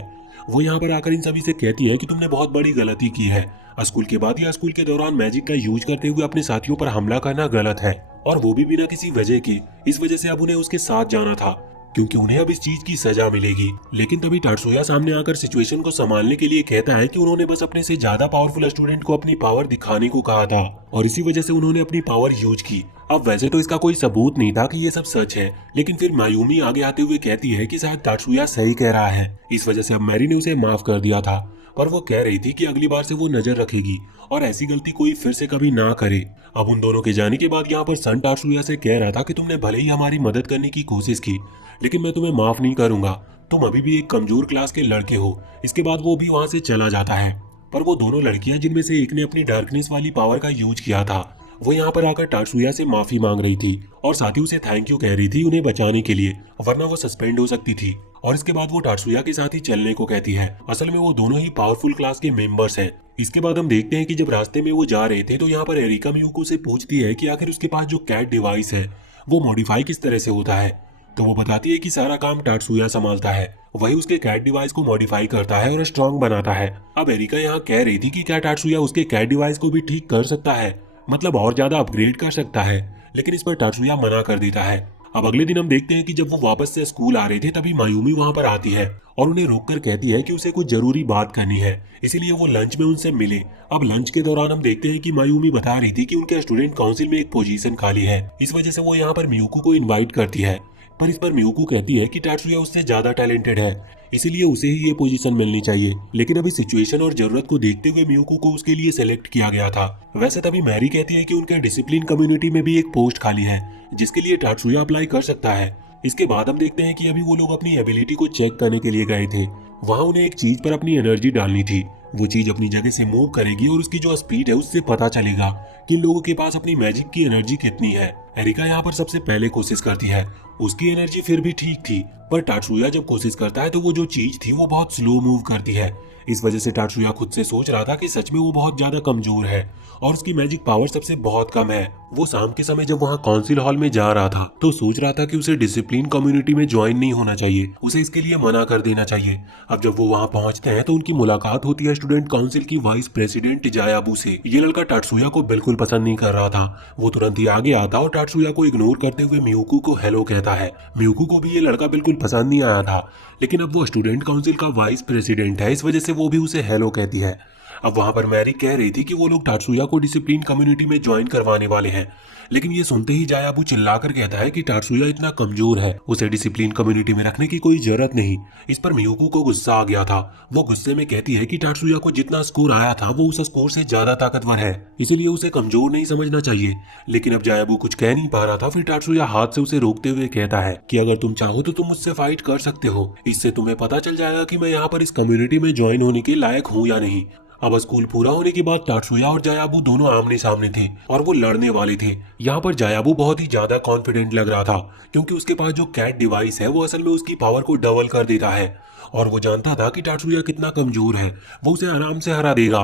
वो यहाँ पर आकर इन सभी से कहती है कि तुमने बहुत बड़ी गलती की है। स्कूल के बाद या स्कूल के दौरान मैजिक का यूज करते हुए अपने साथियों पर हमला करना गलत है, और वो भी बिना किसी वजह के। इस वजह से अब उन्हें उसके साथ जाना था क्योंकि उन्हें अब इस चीज की सजा मिलेगी। लेकिन तभी टात्सुया सामने आकर सिचुएशन को संभालने के लिए कहता है कि उन्होंने बस अपने से ज्यादा पावरफुल स्टूडेंट को अपनी पावर दिखाने को कहा था और इसी वजह से उन्होंने अपनी पावर यूज की। अब वैसे तो इसका कोई सबूत नहीं था कि ये सब सच है, लेकिन फिर मायूमी आगे आते हुए कहती है कि शायद टात्सुया सही कह रहा है। इस वजह से अब मैरी ने उसे माफ कर दिया था, पर वो कह रही थी कि अगली बार से वो नजर रखेगी और ऐसी गलती कोई फिर से कभी ना करे। अब उन दोनों के जाने के बाद यहाँ पर सन टात्सुया से कह रहा था कि तुमने भले ही हमारी मदद करने की कोशिश की, लेकिन मैं तुम्हें माफ नहीं करूंगा। तुम अभी भी एक कमजोर क्लास के लड़के हो। इसके बाद वो भी वहां से चला जाता है। पर वो दोनों लड़कियां जिनमें से एक ने अपनी डार्कनेस वाली पावर का यूज किया था, वो यहाँ पर आकर टात्सुया से माफी मांग रही थी और साथ ही उसे थैंक यू कह रही थी उन्हें बचाने के लिए, वरना वो सस्पेंड हो सकती थी। और इसके बाद वो टात्सुया के साथ ही चलने को कहती है। असल में वो दोनों ही पावरफुल क्लास के मेंबर्स हैं। इसके बाद हम देखते हैं कि जब रास्ते में वो जा रहे थे तो यहाँ पर एरिका मियुको से पूछती है कि आखिर उसके पास जो कैट डिवाइस है वो मॉडिफाई किस तरह से होता है। तो वो बताती है कि सारा काम टात्सुया संभालता है, वही उसके कैट डिवाइस को मॉडिफाई करता है और स्ट्रॉन्ग बनाता है। अब एरिका यहाँ कह रही थी कि क्या टात्सुया उसके कैट डिवाइस को भी ठीक कर सकता है, मतलब और ज्यादा अपग्रेड कर सकता है, लेकिन इस पर टात्सुया मना कर देता है। अब अगले दिन हम देखते हैं कि जब वो वापस से स्कूल आ रहे थे तभी मायूमी वहां पर आती है और उन्हें रोककर कहती है कि उसे कुछ जरूरी बात करनी है, इसीलिए वो लंच में उनसे मिले। अब लंच के दौरान हम देखते हैं कि मायूमी बता रही थी कि उनके स्टूडेंट काउंसिल में एक पोजीशन खाली है। इस वजह से वो यहाँ पर मियुको को इनवाइट करती है, पर इस पर मियुको कहती है कि टात्सुया उससे ज्यादा टैलेंटेड है, इसीलिए उसे ही ये पोजीशन मिलनी चाहिए। लेकिन अभी सिचुएशन और जरूरत को देखते हुए मियुको को उसके लिए सेलेक्ट किया गया था। वैसे तभी मैरी कहती है कि उनके डिसिप्लिन कम्युनिटी में भी एक पोस्ट खाली है जिसके लिए टात्सुया अप्लाई कर सकता है। इसके बाद हम देखते हैं कि अभी वो लोग अपनी एबिलिटी को चेक करने के लिए गए थे। वहां उन्हें एक चीज पर अपनी एनर्जी डालनी थी। वो चीज अपनी जगह से मूव करेगी और उसकी जो स्पीड है उससे पता चलेगा कि लोगों के पास अपनी मैजिक की एनर्जी कितनी है। एरिका यहाँ पर सबसे पहले कोशिश करती है, उसकी एनर्जी फिर भी ठीक थी, पर टात्सुया जब कोशिश करता है तो वो जो चीज थी वो बहुत स्लो मूव करती है। इस वजह से टात्सुया खुद से सोच रहा था कि सच में वो बहुत ज्यादा कमजोर है और उसकी मैजिक पावर सबसे बहुत कम है। वो शाम के समय जब वहाँ काउंसिल हॉल में जा रहा था तो सोच रहा था कि उसे डिसिप्लिन कम्युनिटी में ज्वाइन नहीं होना चाहिए, उसे इसके लिए मना कर देना चाहिए। अब जब वो वहाँ पहुंचते हैं तो उनकी मुलाकात होती है स्टूडेंट काउंसिल की वाइस प्रेसिडेंट जायाबू से। ये लड़का टात्सुया को बिल्कुल पसंद नहीं कर रहा था। वो तुरंत ही आगे आता और टात्सुया को इग्नोर करते हुए मियुको को हेलो कहता है। मियुको को भी ये लड़का बिल्कुल पसंद नहीं आया था, लेकिन अब वो स्टूडेंट काउंसिल का वाइस प्रेसिडेंट है, इस वजह से वो भी उसे हेलो कहती है। अब वहां पर मैरी कह रही थी कि वो लोग टात्सुया को डिसिप्लिन कम्युनिटी में ज्वाइन करवाने वाले हैं, लेकिन ये सुनते ही जायाबू चिल्लाकर कहता है कि टात्सुया इतना कमजोर है, उसे डिसिप्लिन कम्युनिटी में रखने की कोई जरूरत नहीं। इस पर मियुको को गुस्सा आ गया था। वो गुस्से में कहती है कि टात्सुया को जितना स्कोर आया था वो उस स्कोर से ज्यादा ताकतवर है, इसीलिए उसे कमजोर नहीं समझना चाहिए। लेकिन अब जायाबू कुछ कह नहीं पा रहा था। फिर टात्सुया हाथ से उसे रोकते हुए कहता है कि अगर तुम चाहो तो तुम मुझसे फाइट कर सकते हो, इससे तुम्हें पता चल जाएगा कि मैं यहाँ पर इस कम्युनिटी में ज्वाइन होने के लायक हूँ या नहीं। अब स्कूल पूरा होने के बाद टात्सुया और जायाबू दोनों आमने सामने थे और वो लड़ने वाले थे। यहाँ पर जायाबू बहुत ही ज्यादा कॉन्फिडेंट लग रहा था क्योंकि उसके पास जो कैट डिवाइस है वो असल में उसकी पावर को डबल कर देता है और वो जानता था कि टात्सुया कितना कमजोर है, वो उसे आराम से हरा देगा।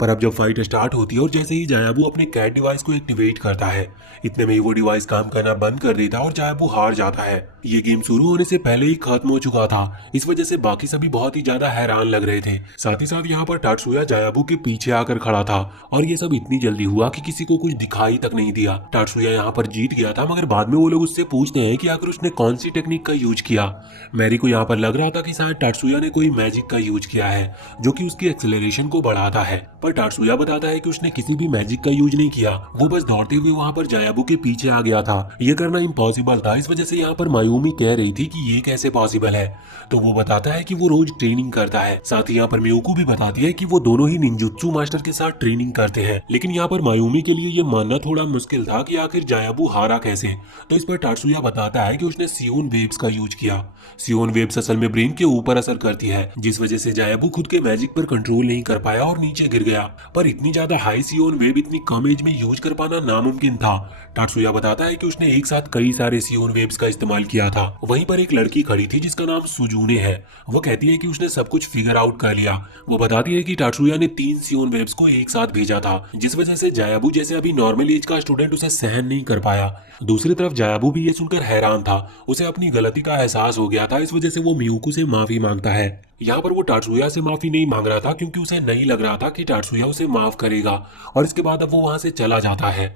पर अब जब फाइट स्टार्ट होती है और जैसे ही जायाबू अपने कैट डिवाइस को एक्टिवेट करता है, इतने में ही वो डिवाइस काम करना बंद कर देता है और जायाबू हार जाता है। ये गेम शुरू होने से पहले ही खत्म हो चुका था, इस वजह से बाकी सभी बहुत ही ज्यादा हैरान लग रहे थे। साथ ही साथ यहाँ पर टात्सुया जायाबू के पीछे आकर खड़ा था और ये सब इतनी जल्दी हुआ कि किसी को कुछ दिखाई तक नहीं दिया। टात्सुया यहाँ पर जीत गया था, मगर बाद में वो लोग उससे पूछते हैं कि आखिर उसने कौन सी टेक्निक का यूज किया। मैरी को यहाँ पर लग रहा था कि शायद टात्सुया ने कोई मैजिक का यूज किया है जो कि उसकी एक्सेलरेशन को बढ़ाता है, पर टात्सुया बताता है कि उसने किसी भी मैजिक का यूज नहीं किया, वो बस दौड़ते हुए वहाँ पर जायाबू के पीछे आ गया था। ये करना इम्पॉसिबल था, इस वजह से यहाँ पर मायूमी कह रही थी कि ये कैसे पॉसिबल है, तो वो बताता है कि वो रोज ट्रेनिंग करता है। साथ ही यहाँ पर मियुको भी बताती है कि वो दोनों ही निंजुत्सु मास्टर के साथ ट्रेनिंग करते हैं। लेकिन यहाँ पर मायूमी के लिए ये मानना थोड़ा मुश्किल था कि आखिर जायाबू हारा कैसे, तो इस पर टात्सुया बताता है कि उसने सियोन वेव्स का यूज किया। सियोन वेव्स असल में ब्रेन के ऊपर असर करती है, जिस वजह से जायाबू खुद के मैजिक पर कंट्रोल नहीं कर पाया और नीचे गिर गया। पर इतनी ज्यादा हाई सियोन वेव इतनी कम एज में यूज कर पाना नामुमकिन था। टात्सुया बताता है कि उसने एक साथ कई सारे सियोन वेव्स का इस्तेमाल किया था। वहीं पर एक लड़की खड़ी थी जिसका नाम सुजूने है, वो कहती है कि उसने सब कुछ फिगर आउट कर लिया। वो बताती है कि टात्सुया ने 3 सियोन वेव्स को एक साथ भेजा था, जिस वजह से जायाबू जैसे अभी नॉर्मल एज का स्टूडेंट उसे सहन नहीं कर पाया। दूसरी तरफ जायाबू भी ये सुनकर हैरान था, उसे अपनी गलती का एहसास हो गया था, इस वजह से वो मियुको से माफी मांगता है। यहाँ पर वो टात्सुया से माफी नहीं मांग रहा था क्योंकि उसे नहीं लग रहा था कि टात्सुया उसे माफ करेगा, और इसके बाद अब वो वहां से चला जाता है।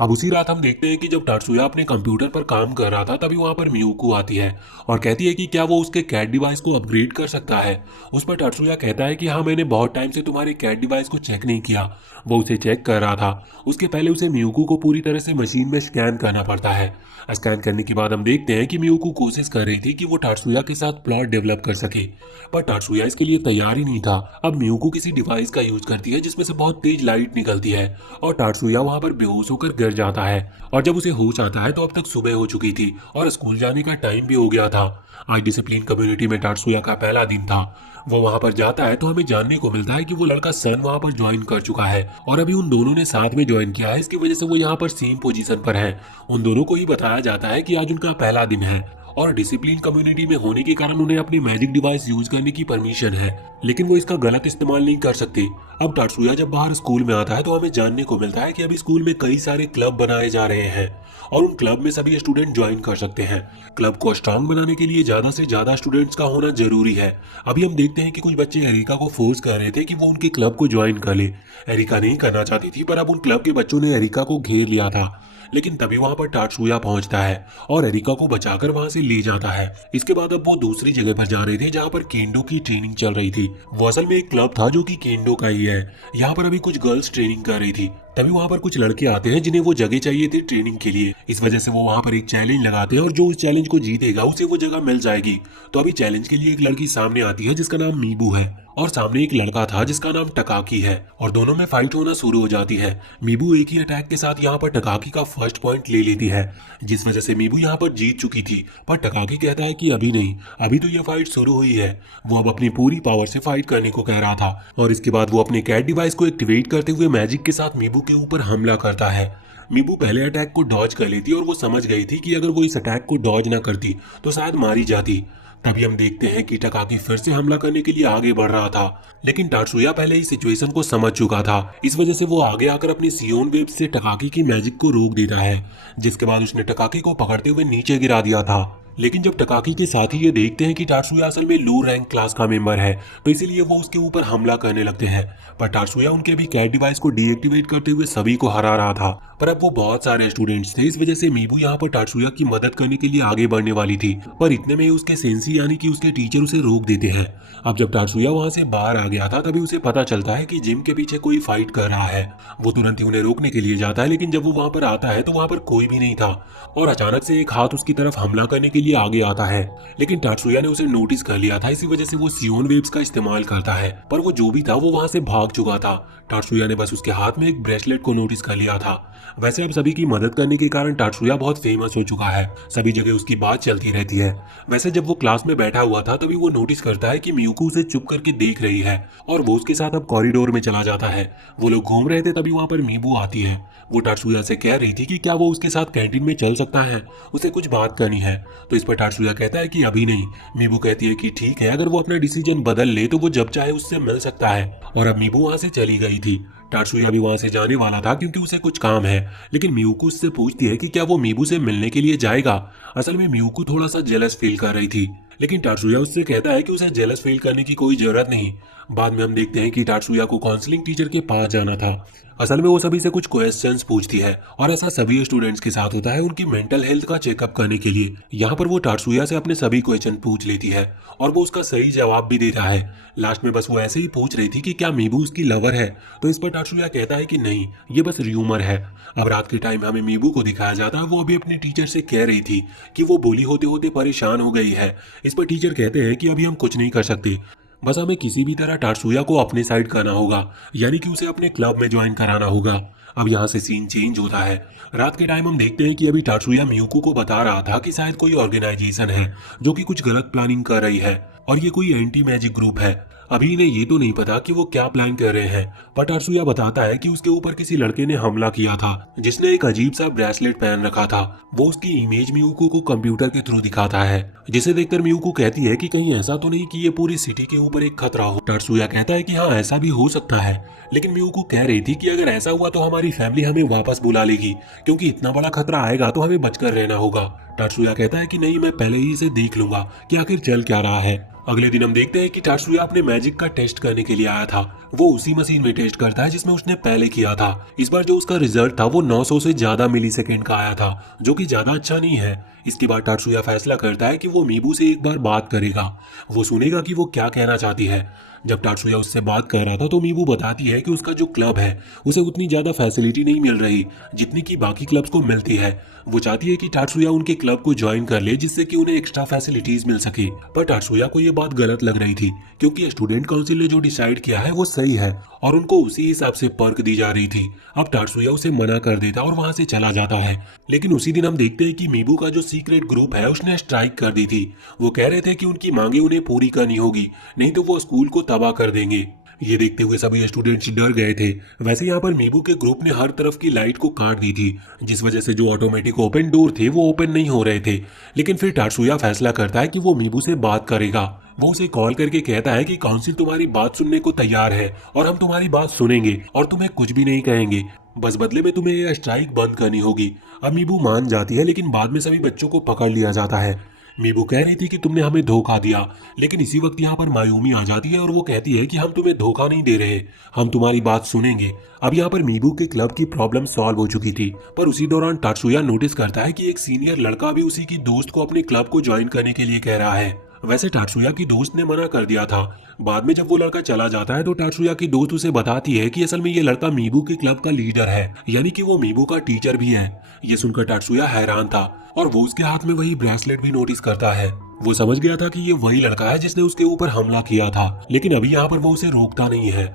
अब उसी रात हम देखते हैं कि जब टात्सुया अपने कंप्यूटर पर काम कर रहा था, तभी वहां पर मियुको आती है और कहती है कि क्या वो उसके कैट डिवाइस को अपग्रेड कर सकता है। उस पर टात्सुया कहता है कि हाँ, मैंने बहुत टाइम से तुम्हारे कैट डिवाइस को चेक नहीं किया। वो उसे चेक कर रहा था, उसके पहले उसे मियुको को पूरी तरह से मशीन में स्कैन करना पड़ता है। स्कैन करने के बाद हम देखते हैं कि मियुको कोशिश कर रही थी कि वो टात्सुया के साथ प्लॉट डेवलप कर सके, पर टात्सुया इसके लिए तैयार ही नहीं था। अब मियुको किसी डिवाइस का यूज करती है जिसमें से बहुत तेज लाइट निकलती है और टात्सुया वहां पर बेहोश होकर गिर जाता है, और जब उसे होश आता है तो अब तक सुबह हो चुकी थी और स्कूल जाने का टाइम भी हो गया था। आज डिसिप्लिन कम्युनिटी में टात्सुया का पहला दिन था। वो वहां पर जाता है तो हमें जानने को मिलता है कि वो लड़का सन वहां पर ज्वाइन कर चुका है और अभी उन दोनों ने साथ में ज्वाइन किया है, इसकी वजह से वो यहाँ पर सेम पोजीशन पर है। उन दोनों को ही बताया जाता है कि आज उनका पहला दिन है और डिसिप्लिन कम्युनिटी में होने के कारण उन्हें अपनी मैजिक डिवाइस यूज करने की परमिशन है, लेकिन वो इसका गलत इस्तेमाल नहीं कर सकते। अब टात्सुया जब बाहर स्कूल में आता है तो हमें जानने को मिलता है कि अभी स्कूल में कई सारे क्लब बनाए जा रहे हैं और उन क्लब में सभी स्टूडेंट ज्वाइन कर सकते हैं। क्लब को स्ट्रांग बनाने के लिए ज्यादा से ज्यादा स्टूडेंट्स का होना जरूरी है। अभी हम देखते हैं कि कुछ बच्चे एरिका को फोर्स कर रहे थे कि वो उनके क्लब को ज्वाइन कर ले। एरिका नहीं करना चाहती थी, पर अब उन क्लब के बच्चों ने एरिका को घेर लिया था। लेकिन तभी वहां पर टात्सुया पहुंचता है और एरिका को बचाकर वहां से ले जाता है। इसके बाद अब वो दूसरी जगह पर जा रहे थे जहां पर केंडो की ट्रेनिंग चल रही थी। वो असल में एक क्लब था जो कि केंडो का ही है। यहाँ पर अभी कुछ गर्ल्स ट्रेनिंग कर रही थी, तभी वहां पर कुछ लड़के आते हैं जिन्हें वो जगह चाहिए थी ट्रेनिंग के लिए। इस वजह से वो वहां पर एक चैलेंज लगाते हैं और जो उस चैलेंज को जीतेगा उसे वो जगह मिल जाएगी। तो अभी चैलेंज के लिए एक लड़की सामने आती है जिसका नाम मीबू है और सामने एक लड़का था जिसका नाम टकाकी है और दोनों में फाइट होना शुरू हो जाती है। मीबू एक ही अटैक के साथ यहाँ पर टकाकी का फर्स्ट पॉइंट ले लेती है, जिस वजह से मीबू यहाँ पर जीत चुकी थी। पर टकाकी कहता है कि अभी नहीं, अभी तो ये फाइट शुरू हुई है। वो अब अपनी पूरी पावर से फाइट करने को कह रहा था और इसके बाद वो अपने कैट डिवाइस को एक्टिवेट करते हुए मैजिक के साथ मीबू के ऊपर हमला करता है। मीबू पहले अटैक को डॉज कर लेती और वो समझ गई थी कि अगर वो इस अटैक को डॉज ना करती तो शायद मारी जाती। तभी हम देखते हैं कि टकाकी फिर से हमला करने के लिए आगे बढ़ रहा था, लेकिन टात्सुया पहले ही सिचुएशन को समझ चुका था। इस वजह से वो आगे आकर अपनी सियोन वेब से टकाकी की मैजिक को रोक देता है, जिसके बाद उसने टकाकी को पकड़ते हुए नीचे गिरा दिया था। लेकिन जब टकाकी के साथी ये देखते हैं कि टात्सुया असल में लो रैंक क्लास का मेंबर है, तो इसीलिए वो उसके ऊपर हमला करने लगते हैं। पर टात्सुया उनके भी कैट डिवाइस को डीएक्टिवेट करते हुए सभी को हरा रहा था। पर अब वो बहुत सारे स्टूडेंट्स थे, इस वजह से मीबू यहाँ पर टात्सुया की मदद करने के लिए आगे बढ़ने वाली थी, पर इतने में ही उसके सेंसी यानी कि उसके टीचर उसे रोक देते हैं। अब जब टात्सुया वहां से बाहर आ गया था तभी उसे पता चलता है कि जिम के पीछे कोई फाइट कर रहा है। वो तुरंत ही उन्हें रोकने के लिए जाता है, लेकिन जब वो वहां पर आता है तो वहां पर कोई भी नहीं था और अचानक से एक हाथ उसकी तरफ हमला करने के लिए आगे आता है। लेकिन टात्सुया ने उसे नोटिस कर लिया था, इसी वजह से वो सियोन वेव्स का इस्तेमाल करता है, पर वो जो भी था वो वहां से भाग चुका था। टात्सुया ने बस उसके हाथ में एक ब्रेसलेट को नोटिस कर लिया था। वैसे अब सभी की मदद करने के कारण टात्सुया बहुत फेमस हो चुका है, सभी जगह उसकी बात चलती रहती है। वैसे जब वो क्लास में बैठा हुआ था तभी वो नोटिस करता है कि मियुको उसे चुप करके देख रही है और वो उसके साथ अब कॉरिडोर में चला जाता है। वो लोग घूम रहे थे तभी वहां पर मीबू आती है। वो टात्सुया से कह रही थी कि क्या वो उसके साथ कैंटीन में चल सकता है, उसे कुछ बात करनी है। तो तो इस पर टाटसुया कहता है कि अभी नहीं। मीबू कहती है कि ठीक है, अगर वो अपना डिसीजन बदल ले तो वो जब चाहे उससे मिल सकता है। और अब मीबू वहां से चली गई थी। टाटसुया भी वहां से जाने वाला था क्योंकि उसे कुछ काम है, लेकिन मियुको उससे पूछती है कि क्या वो मीबू से मिलने के लिए जाएगा। असल में मियुको थोड़ा सा जेलस फील कर रही थी, लेकिन टाटसुया उससे कहता है कि उसे जेलस फील करने की कोई जरूरत नहीं। बाद में हम देखते हैं कि टाटसुया को काउंसलिंग टीचर के पास जाना था। असल में वो सभी से कुछ क्वेश्चंस पूछती है और ऐसा सभी स्टूडेंट्स के साथ होता है उनकी मेंटल हेल्थ का चेकअप करने के लिए। यहाँ पर वो टाटसुया से अपने सभी क्वेश्चन पूछ लेती है और वो उसका सही जवाब भी देता है। लास्ट में बस वो ऐसे ही पूछ रही थी कि क्या मीबू उसकी लवर है, तो इस पर टाटसुया कहता है कि नहीं, ये बस र्यूमर है। अब रात के टाइम हमें मीबू को दिखाया जाता है, वो अभी अपने टीचर से कह रही थी कि वो बोली होते होते परेशान हो गई है। इस पर टीचर कहते हैं कि अभी हम कुछ नहीं कर सकते, बस हमें किसी भी तरह टाटसुया को अपने साइड करना होगा, यानी कि उसे अपने क्लब में ज्वाइन कराना होगा। अब यहाँ से सीन चेंज होता है। रात के टाइम हम देखते हैं कि अभी टाटसुया मियुको को बता रहा था कि शायद कोई ऑर्गेनाइजेशन है जो कि कुछ गलत प्लानिंग कर रही है और ये कोई एंटी मैजिक ग्रुप है। अभी इन्हें ये तो नहीं पता कि वो क्या प्लान कर रहे हैं, पर टाटसुया बताता है कि उसके ऊपर किसी लड़के ने हमला किया था जिसने एक अजीब सा ब्रेसलेट पहन रखा था। वो उसकी इमेज मियुको को कंप्यूटर के थ्रू दिखाता है, जिसे देखकर मियुको कहती है कि कहीं ऐसा तो नहीं कि ये पूरी सिटी के ऊपर एक खतरा हो। टाटसुया कहता है कि हाँ, ऐसा भी हो सकता है, लेकिन मियुको कह रही थी कि अगर ऐसा हुआ तो हमारी फैमिली हमें वापस बुला लेगी, क्योंकि इतना बड़ा खतरा आएगा तो हमें बचकर रहना होगा। टाटसुया कहता है कि नहीं, मैं पहले ही इसे देख लूंगा कि आखिर चल क्या रहा है। अगले दिन हम देखते हैं कि टाटसुया अपने मैजिक का टेस्ट करने के लिए आया था। वो उसी मशीन में टेस्ट करता है जिसमें उसने पहले किया था। इस बार जो उसका रिजल्ट था वो 900 से ज्यादा मिलीसेकंड का आया था, जो कि ज्यादा अच्छा नहीं है। इसके बाद टाटसुया फैसला करता है कि वो मीबू से एक बार बात करेगा, वो सुनेगा कि वो क्या कहना चाहती है। जब टाटसुया उससे बात कर रहा था तो मीबू बताती है कि उसका जो क्लब है उसे उतनी ज्यादा फैसिलिटी नहीं मिल रही जितनी की बाकी क्लब्स को मिलती है। वो चाहती है कि टाटसुया उनके क्लब को ज्वाइन कर ले जिससे कि उन्हें एक्स्ट्रा फैसिलिटीज मिल सके। पर टाटसुया को ये बात गलत लग रही थी क्योंकि स्टूडेंट काउंसिल ने जो डिसाइड किया है वो सही है और उनको उसी हिसाब से पर्क दी जा रही थी। अब टाटसुया उसे मना कर देता और वहां से चला जाता है। लेकिन उसी दिन हम देखते हैं कि मीबू का जो सीक्रेट ग्रुप है उसने स्ट्राइक कर दी थी। वो कह रहे थे कि उनकी मांगे उन्हें पूरी करनी होगी, नहीं तो वो स्कूल को तबाह कर देंगे। ये देखते हुए सभी स्टूडेंट्स डर गए थे। वैसे यहाँ पर मीबू के ग्रुप ने हर तरफ की लाइट को काट दी थी, जिस वजह से जो ऑटोमेटिक ओपन डोर थे वो ओपन नहीं हो रहे थे। लेकिन फिर टाटसुया फैसला करता है कि वो मीबू से बात करेगा। वो उसे कॉल करके कहता है कि काउंसिल तुम्हारी बात सुनने को तैयार है और हम तुम्हारी बात सुनेंगे और तुम्हें कुछ भी नहीं कहेंगे, बस बदले में तुम्हें यह स्ट्राइक बंद करनी होगी। अब मीबू मान जाती है, लेकिन बाद में सभी बच्चों को पकड़ लिया जाता है। मीबू कह रही थी कि तुमने हमें धोखा दिया, लेकिन इसी वक्त यहाँ पर मायूमी आ जाती है और वो कहती है कि हम तुम्हें धोखा नहीं दे रहे, हम तुम्हारी बात सुनेंगे। अब यहाँ पर मीबू के क्लब की प्रॉब्लम सॉल्व हो चुकी थी, पर उसी दौरान टाटसुया नोटिस करता है कि एक सीनियर लड़का भी उसी की दोस्त को अपने क्लब को ज्वाइन करने के लिए कह रहा है। वैसे टाटसुया की दोस्त ने मना कर दिया था। बाद में जब वो लड़का चला जाता है तो टाटसुया की दोस्त उसे बताती है कि असल में ये लड़का मीबू के क्लब का लीडर है, यानी कि वो मीबू का टीचर भी है। ये सुनकर टाटसुया हैरान था और वो उसके हाथ में वही ब्रेसलेट भी नोटिस करता है। वो समझ गया था कि ये वही लड़का है जिसने उसके ऊपर हमला किया था, लेकिन अभी यहाँ पर वो उसे रोकता नहीं है।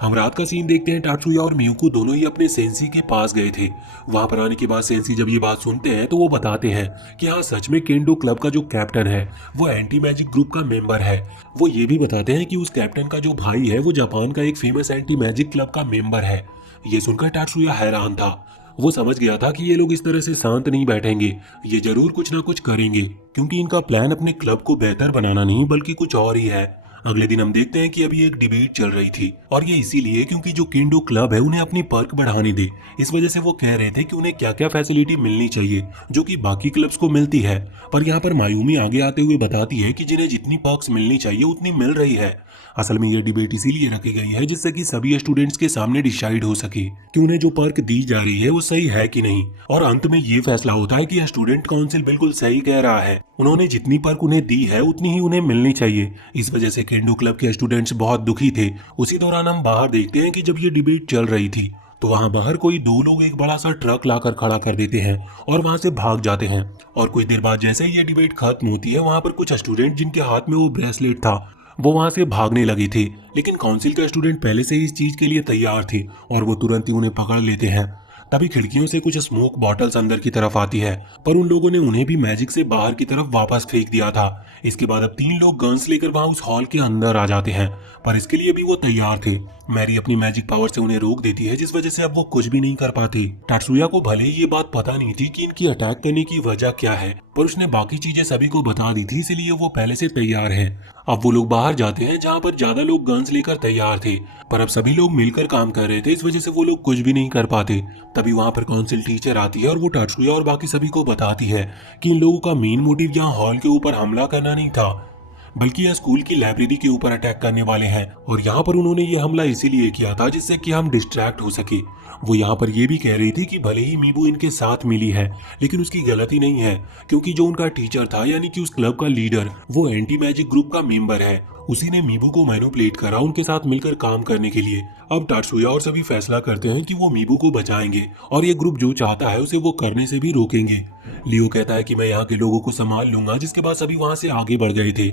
हम रात का सीन देखते हैं। टाटसुया और मियुको दोनों ही अपने सेंसी के पास गए थे। वहां पर आने के बाद सेंसी जब ये बात सुनते हैं तो वो बताते हैं कि हाँ, सच में केंडो क्लब का जो कैप्टन है वो एंटी मैजिक ग्रुप का मेंबर है। वो ये भी बताते हैं कि उस कैप्टन का जो भाई है वो जापान का एक फेमस एंटी मैजिक क्लब का मेंबर है। ये सुनकर टाटसुया हैरान था। वो समझ गया था कि ये लोग इस तरह से शांत नहीं बैठेंगे, ये जरूर कुछ ना कुछ करेंगे, क्योंकि इनका प्लान अपने क्लब को बेहतर बनाना नहीं बल्कि कुछ और ही है। अगले दिन हम देखते हैं कि अभी एक डिबेट चल रही थी और ये इसीलिए क्योंकि जो केंडो क्लब है उन्हें अपनी पर्क बढ़ाने दे। इस वजह से वो कह रहे थे कि उन्हें क्या क्या फैसिलिटी मिलनी चाहिए जो कि बाकी क्लब्स को मिलती है। पर यहाँ पर मायूमी आगे आते हुए बताती है कि जिन्हें जितनी पर्क्स मिलनी चाहिए उतनी मिल रही है। असल में ये डिबेट इसीलिए रखी गई है जिससे कि सभी स्टूडेंट्स के सामने डिसाइड हो सके कि उन्हें जो पर्क दी जा रही है वो सही है कि नहीं। और अंत में ये फैसला होता है कि स्टूडेंट काउंसिल बिल्कुल सही कह रहा है, उन्होंने जितनी पर्क उन्हें दी है उतनी ही उन्हें मिलनी चाहिए। इस वजह से केंडो क्लब के स्टूडेंट्स बहुत दुखी थे। उसी दौरान हम बाहर देखते हैं कि जब ये डिबेट चल रही थी तो वहां बाहर कोई दो लोग एक बड़ा सा ट्रक लाकर खड़ा कर देते हैं और वहां से भाग जाते हैं। और कुछ देर बाद जैसे ही ये डिबेट खत्म होती है वहां पर कुछ स्टूडेंट जिनके हाथ में वो ब्रेसलेट था वो वहां से भागने लगे थे, लेकिन काउंसिल का स्टूडेंट पहले से ही इस चीज के लिए तैयार थे और वो तुरंत ही उन्हें पकड़ लेते हैं। तभी खिड़कियों से कुछ स्मोक बॉटल्स अंदर की तरफ आती है, पर उन लोगों ने उन्हें भी मैजिक से बाहर की तरफ वापस फेंक दिया था। इसके बाद अब 3 लोग गन्स लेकर वहां उस हॉल के अंदर आ जाते हैं, पर इसके लिए भी वो तैयार थे। मैरी अपनी मैजिक पावर से उन्हें रोक देती है, जिस वजह से अब वो कुछ भी नहीं कर पाते। टाटसुया को भले ही ये बात पता नहीं थी कि इनकी अटैक करने की वजह क्या है, पर उसने बाकी चीजें सभी को बता दी थी, इसलिए वो पहले से तैयार है। अब वो लोग बाहर जाते हैं जहाँ पर ज्यादा लोग गन्स लेकर तैयार थे, पर अब सभी लोग मिलकर काम कर रहे थे, इस वजह से वो लोग कुछ भी नहीं कर पाते। तभी वहाँ पर काउंसिल टीचर आती है और वो टाटसुया और बाकी सभी को बताती है कि इन लोगों का मेन मोटिव यहाँ हॉल के ऊपर हमला करना नहीं था, बल्कि यह स्कूल की लाइब्रेरी के ऊपर अटैक करने वाले हैं। और यहाँ पर उन्होंने ये हमला इसीलिए किया था जिससे कि हम डिस्ट्रैक्ट हो सके। वो यहाँ पर ये भी कह रही थी कि भले ही मीबू इनके साथ मिली है, लेकिन उसकी गलती नहीं है, क्योंकि जो उनका टीचर था यानी कि उस क्लब का लीडर वो एंटी मैजिक ग्रुप का मेंबर है। उसी ने मीबू को मैनिपुलेट करा उनके साथ मिलकर काम करने के लिए। अब टाटसुया और सभी फैसला करते हैं कि वो मीबू को बचाएंगे और ये ग्रुप जो चाहता है उसे वो करने से भी रोकेंगे। लियो कहता है कि मैं यहाँ के लोगों को संभाल लूंगा, जिसके बाद सभी वहां से आगे बढ़ गए थे।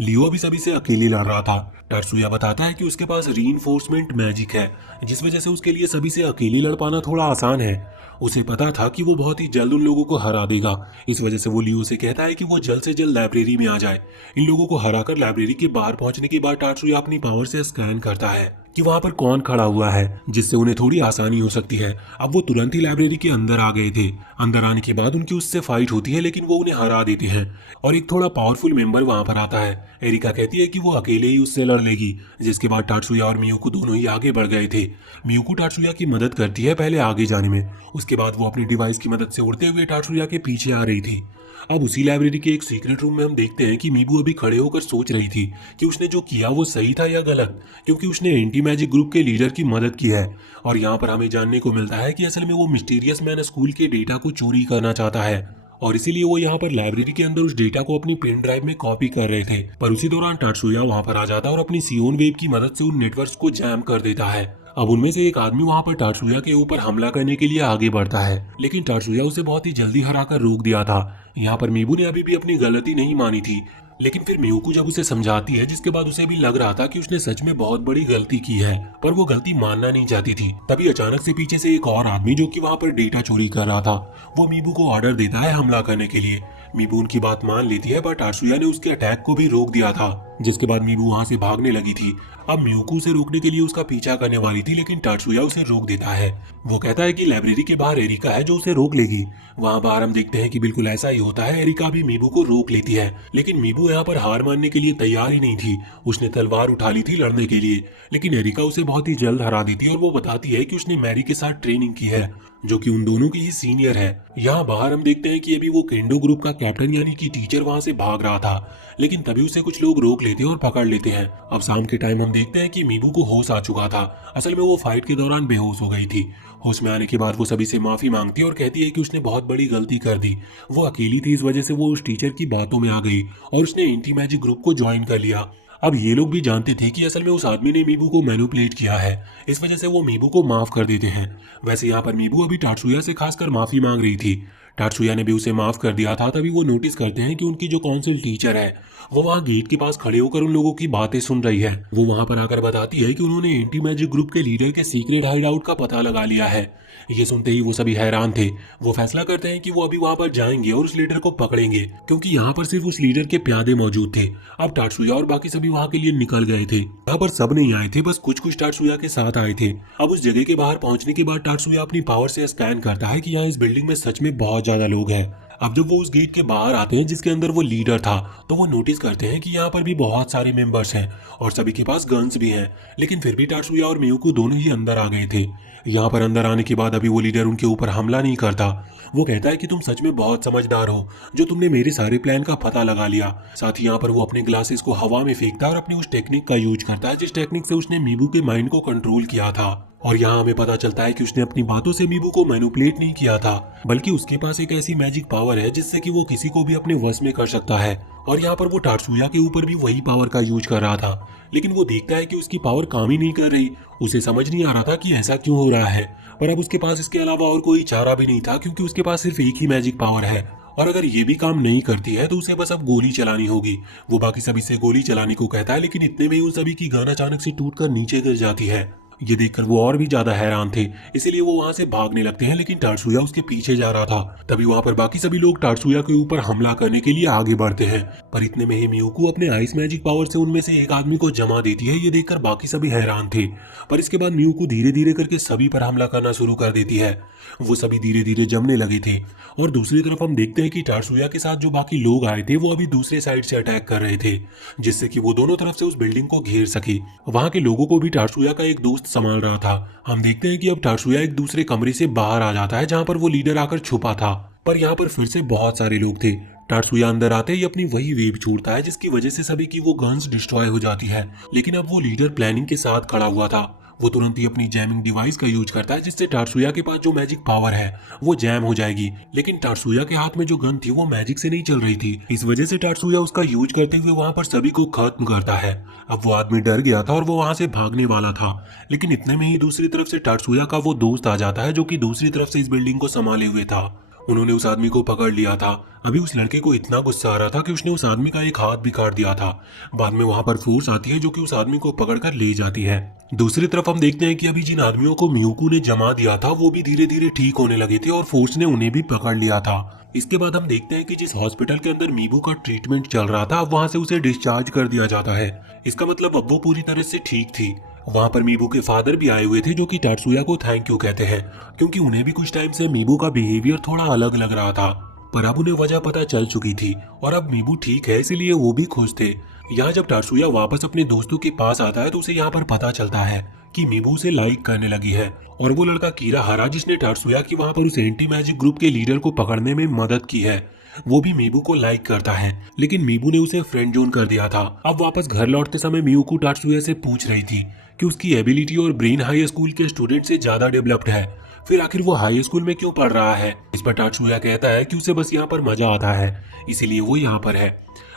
लियो अभी सभी से अकेले लड़ रहा था। टाटसुया बताता है कि उसके पास रीइंफोर्समेंट मैजिक है, जिस वजह से उसके लिए सभी से अकेले लड़ पाना थोड़ा आसान है। उसे पता था कि वो बहुत ही जल्द उन लोगों को हरा देगा, इस वजह से वो लियो से कहता है कि वो जल्द से जल्द लाइब्रेरी में आ जाए। इन लोगों को हराकर लाइब्रेरी के बाहर पहुंचने के बाद टाटसुया अपनी पावर से स्कैन करता है कि वहां पर कौन खड़ा हुआ है, जिससे उन्हें थोड़ी आसानी हो सकती है। अब वो तुरंत ही लाइब्रेरी के अंदर आ गए थे। अंदर आने के बाद उनकी उससे फाइट होती है, लेकिन वो उन्हें हरा देते हैं और एक थोड़ा पावरफुल मेंबर वहां पर आता है। एरिका कहती है कि वो अकेले ही उससे लड़ लेगी, जिसके बाद टाटसुया और मियुको दोनों ही आगे बढ़ गए थे। मियुको टाटसुया की मदद करती है पहले आगे जाने में, उसके बाद वो अपनी डिवाइस की मदद से उड़ते हुए टाटसुया के पीछे आ रही थी। अब उसी लाइब्रेरी के एक सीक्रेट रूम में हम देखते हैं कि मीबू अभी खड़े होकर सोच रही थी कि उसने जो किया वो सही था या गलत, क्योंकि उसने एंटी मैजिक ग्रुप के लीडर की मदद की है। और यहाँ पर हमें जानने को मिलता है कि असल में वो मिस्टीरियस मैन स्कूल के डेटा को चोरी करना चाहता है और इसीलिए वो यहाँ पर लाइब्रेरी के अंदर उस डेटा को अपनी पेन ड्राइव में कॉपी कर रहे थे। पर उसी दौरान टाटसुया वहाँ पर आ जाता है और अपनी सियोन वेव की मदद से उन नेटवर्क्स को जैम कर देता है। अब उनमें से एक आदमी वहाँ पर टाटसुया के ऊपर हमला करने के लिए आगे बढ़ता है, लेकिन टाटसुया उसे बहुत ही जल्दी हराकर रोक दिया था। यहाँ पर मीबू ने अभी भी अपनी गलती नहीं मानी थी, लेकिन फिर मियुको जब उसे समझाती है, जिसके बाद उसे भी लग रहा था कि उसने सच में बहुत बड़ी गलती की है, पर वो गलती मानना नहीं चाहती थी। तभी अचानक से पीछे से एक और आदमी जो कि वहाँ पर डेटा चोरी कर रहा था, वो मीबू को ऑर्डर देता है हमला करने के लिए। मीबू उनकी बात मान लेती है, पर टाटसुया ने उसके अटैक को भी रोक दिया था, जिसके बाद मीबू वहाँ से भागने लगी थी। अब मियुको उसे रोकने के लिए उसका पीछा करने वाली थी, लेकिन टाटसुया उसे रोक देता है। वो कहता है कि लाइब्रेरी के बाहर एरिका है जो उसे रोक लेगी। वहाँ बाहर हम देखते हैं कि बिल्कुल ऐसा ही होता है, एरिका भी मीबू को रोक लेती है, लेकिन मीबू यहाँ पर हार मानने के लिए तैयार ही नहीं थी। उसने तलवार उठा ली थी लड़ने के लिए, लेकिन एरिका उसे बहुत ही जल्द हरा देती है और वो बताती है कि उसने मैरी के साथ ट्रेनिंग की है, जो कि उन दोनों की ही सीनियर है। यहाँ बाहर हम देखते हैं कि अभी वो केंडो ग्रुप का कैप्टन यानी कि टीचर वहाँ से भाग रहा था, लेकिन तभी उसे कुछ लोग रोक लेते हैं और पकड़ लेते हैं। अब शाम के टाइम हम देखते हैं कि मीबू को होश आ चुका था। असल में वो फाइट के दौरान बेहोश हो गई थी। होश में आने के बाद वो सभी से माफी मांगती है और कहती है कि उसने बहुत बड़ी गलती कर दी। वो अकेली थी, इस वजह से वो उस टीचर की बातों में आ गई और उसने एंटी मैजिक ग्रुप को ज्वाइन कर लिया। अब ये लोग भी जानते थे कि असल में उस आदमी ने मीबू को मैनिपुलेट किया है, इस वजह से वो मीबू को माफ कर देते हैं। वैसे यहाँ पर मीबू अभी टाटसुया से खासकर माफी मांग रही थी। टाटसुया ने भी उसे माफ कर दिया था। तभी वो नोटिस करते हैं कि उनकी जो काउंसिल टीचर है वो वहाँ गेट के पास खड़े होकर उन लोगों की बातें सुन रही है। वो वहाँ पर आकर बताती है कि उन्होंने एंटी मैजिक ग्रुप के लीडर के सीक्रेट हाइड आउट का पता लगा लिया है। ये सुनते ही वो सभी हैरान थे। वो फैसला करते हैं कि वो अभी वहाँ पर जाएंगे और उस लीडर को पकड़ेंगे, क्योंकि यहाँ पर सिर्फ उस लीडर के प्यादे मौजूद थे। अब टाटसुया और बाकी सभी वहाँ के लिए निकल गए थे। यहाँ पर सब नहीं आए थे, बस कुछ टाटसुया के साथ आए थे। अब उस जगह के बाहर पहुंचने के बाद टाटसुया अपनी पावर से स्कैन करता है कि यहाँ इस बिल्डिंग में सच में बहुत ज्यादा लोग हैं। अब जब वो उस गेट के बाहर आते हैं जिसके अंदर वो लीडर था, तो वो नोटिस करते हैं कि यहाँ पर भी बहुत सारे मेंबर्स हैं और सभी के पास गन्स भी हैं, लेकिन फिर भी टाटसुया और मियुको दोनों ही अंदर आ गए थे। यहाँ पर अंदर आने के बाद अभी वो लीडर उनके ऊपर हमला नहीं करता। वो कहता है कि तुम सच में बहुत समझदार हो, जो तुमने मेरे सारे प्लान का पता लगा लिया। साथ ही यहाँ पर वो अपने ग्लासेस को हवा में फेंकता है और अपनी उस टेक्निक का यूज करता है जिस टेक्निक से उसने मीबू के माइंड को कंट्रोल किया था। और यहाँ हमें पता चलता है कि उसने अपनी बातों से मीबू को मैनिपुलेट नहीं किया था, बल्कि उसके पास एक ऐसी मैजिक पावर है जिससे कि वो किसी को भी अपने वश में कर सकता है। और यहाँ पर वो टाटसुया के ऊपर भी वही पावर का यूज कर रहा था, लेकिन वो देखता है कि उसकी पावर काम ही नहीं कर रही। उसे समझ नहीं आ रहा था कि ऐसा क्यों हो रहा है, पर अब उसके पास इसके अलावा और कोई चारा भी नहीं था, क्योंकि उसके पास सिर्फ एक ही मैजिक पावर है और अगर ये भी काम नहीं करती है तो उसे बस अब गोली चलानी होगी। वो बाकी सभी से गोली चलाने को कहता है, लेकिन इतने में ही उन सभी की गन अचानक से टूटकर नीचे गिर जाती है। ये देखकर वो और भी ज्यादा हैरान थे, इसीलिए वो वहां से भागने लगते हैं, लेकिन टाटसुया उसके पीछे जा रहा था। तभी वहां पर बाकी सभी लोग टाटसुया के ऊपर हमला करने के लिए आगे बढ़ते हैं, पर इतने में ही मियुको अपने आइस मैजिक पावर से उनमें से एक आदमी को जमा देती है। ये देखकर बाकी सभी हैरान थे, पर इसके बाद मियुको धीरे धीरे करके सभी पर हमला करना शुरू कर देती है। वो सभी धीरे धीरे जमने लगे थे, और दूसरी तरफ हम देखते हैं कि टाटसुया के साथ जो बाकी लोग आए थे वो अभी दूसरे साइड से अटैक कर रहे थे, जिससे कि वो दोनों तरफ से उस बिल्डिंग को घेर सके। वहां के लोगों को भी टाटसुया का एक दोस्त संभाल रहा था। हम देखते हैं कि अब टाटसुया एक दूसरे कमरे से बाहर आ जाता है जहां पर वो लीडर आकर छुपा था, पर यहाँ पर फिर से बहुत सारे लोग थे। टाटसुया अंदर आते ही अपनी वही वेव छोड़ता है जिसकी वजह से सभी की वो गन्स डिस्ट्रॉय हो जाती है, लेकिन अब वो लीडर प्लानिंग के साथ खड़ा हुआ था। वो तुरंत ही अपनी जैमिंग डिवाइस का यूज करता है, जिससे टाटसुया के पास जो मैजिक पावर है वो जैम हो जाएगी। लेकिन टाटसुया के हाथ में जो गन थी वो मैजिक से नहीं चल रही थी, इस वजह से टाटसुया उसका यूज करते हुए वहां पर सभी को खत्म करता है। अब वो आदमी डर गया था और वो वहां से भागने वाला था, लेकिन इतने में ही दूसरी तरफ से टाटसुया का वो दोस्त आ जाता है जो कि दूसरी तरफ से इस बिल्डिंग को संभाले हुए था। उन्होंने उस आदमी को पकड़ लिया था। अभी उस लड़के को इतना गुस्सा आ रहा था कि उसने उस आदमी का एक हाथ भी काट दिया था। बाद में वहां पर फोर्स आती है जो कि उस आदमी को पकड़कर ले जाती है। दूसरी तरफ हम देखते हैं कि अभी जिन आदमियों को मियुको ने जमा दिया था वो भी धीरे धीरे ठीक होने लगे थे और फोर्स ने उन्हें भी पकड़ लिया था। इसके बाद हम देखते हैं कि जिस हॉस्पिटल के अंदर मीबू का ट्रीटमेंट चल रहा था अब वहां से उसे डिस्चार्ज कर दिया जाता है। इसका मतलब अब वो पूरी तरह से ठीक थी। वहां पर मीबू के फादर भी आए हुए थे जो कि टाटसुया को थैंक यू कहते हैं, क्योंकि उन्हें भी कुछ टाइम से मीबू का बिहेवियर थोड़ा अलग लग रहा था, पर अब उन्हें वजह पता चल चुकी थी और अब मीबू ठीक है, इसीलिए वो भी खुश थे। यहाँ जब टाटसुया वापस अपने दोस्तों के पास आता है तो उसे यहाँ पर पता चलता है कि मीबू उसे लाइक करने लगी है, और वो लड़का कीराहारा जिसने टाटसुया की वहां पर उस एंटी मैजिक ग्रुप के लीडर को पकड़ने में मदद की है, वो भी मीबू को लाइक करता है। लेकिन मीबू ने उसे फ्रेंड जोन कर दिया था। अब वापस घर लौटते समय मियुको टाटसुया से पूछ रही थी कि उसकी एबिलिटी और ब्रेन हाई स्कूल के स्टूडेंट से ज्यादा डेवलप्ड है, फिर आखिर वो हाई स्कूल में क्यों पढ़ रहा है। इस पर टाटसुया कहता है कि उसे बस यहाँ पर मजा आता है, इसीलिए वो यहाँ पर है।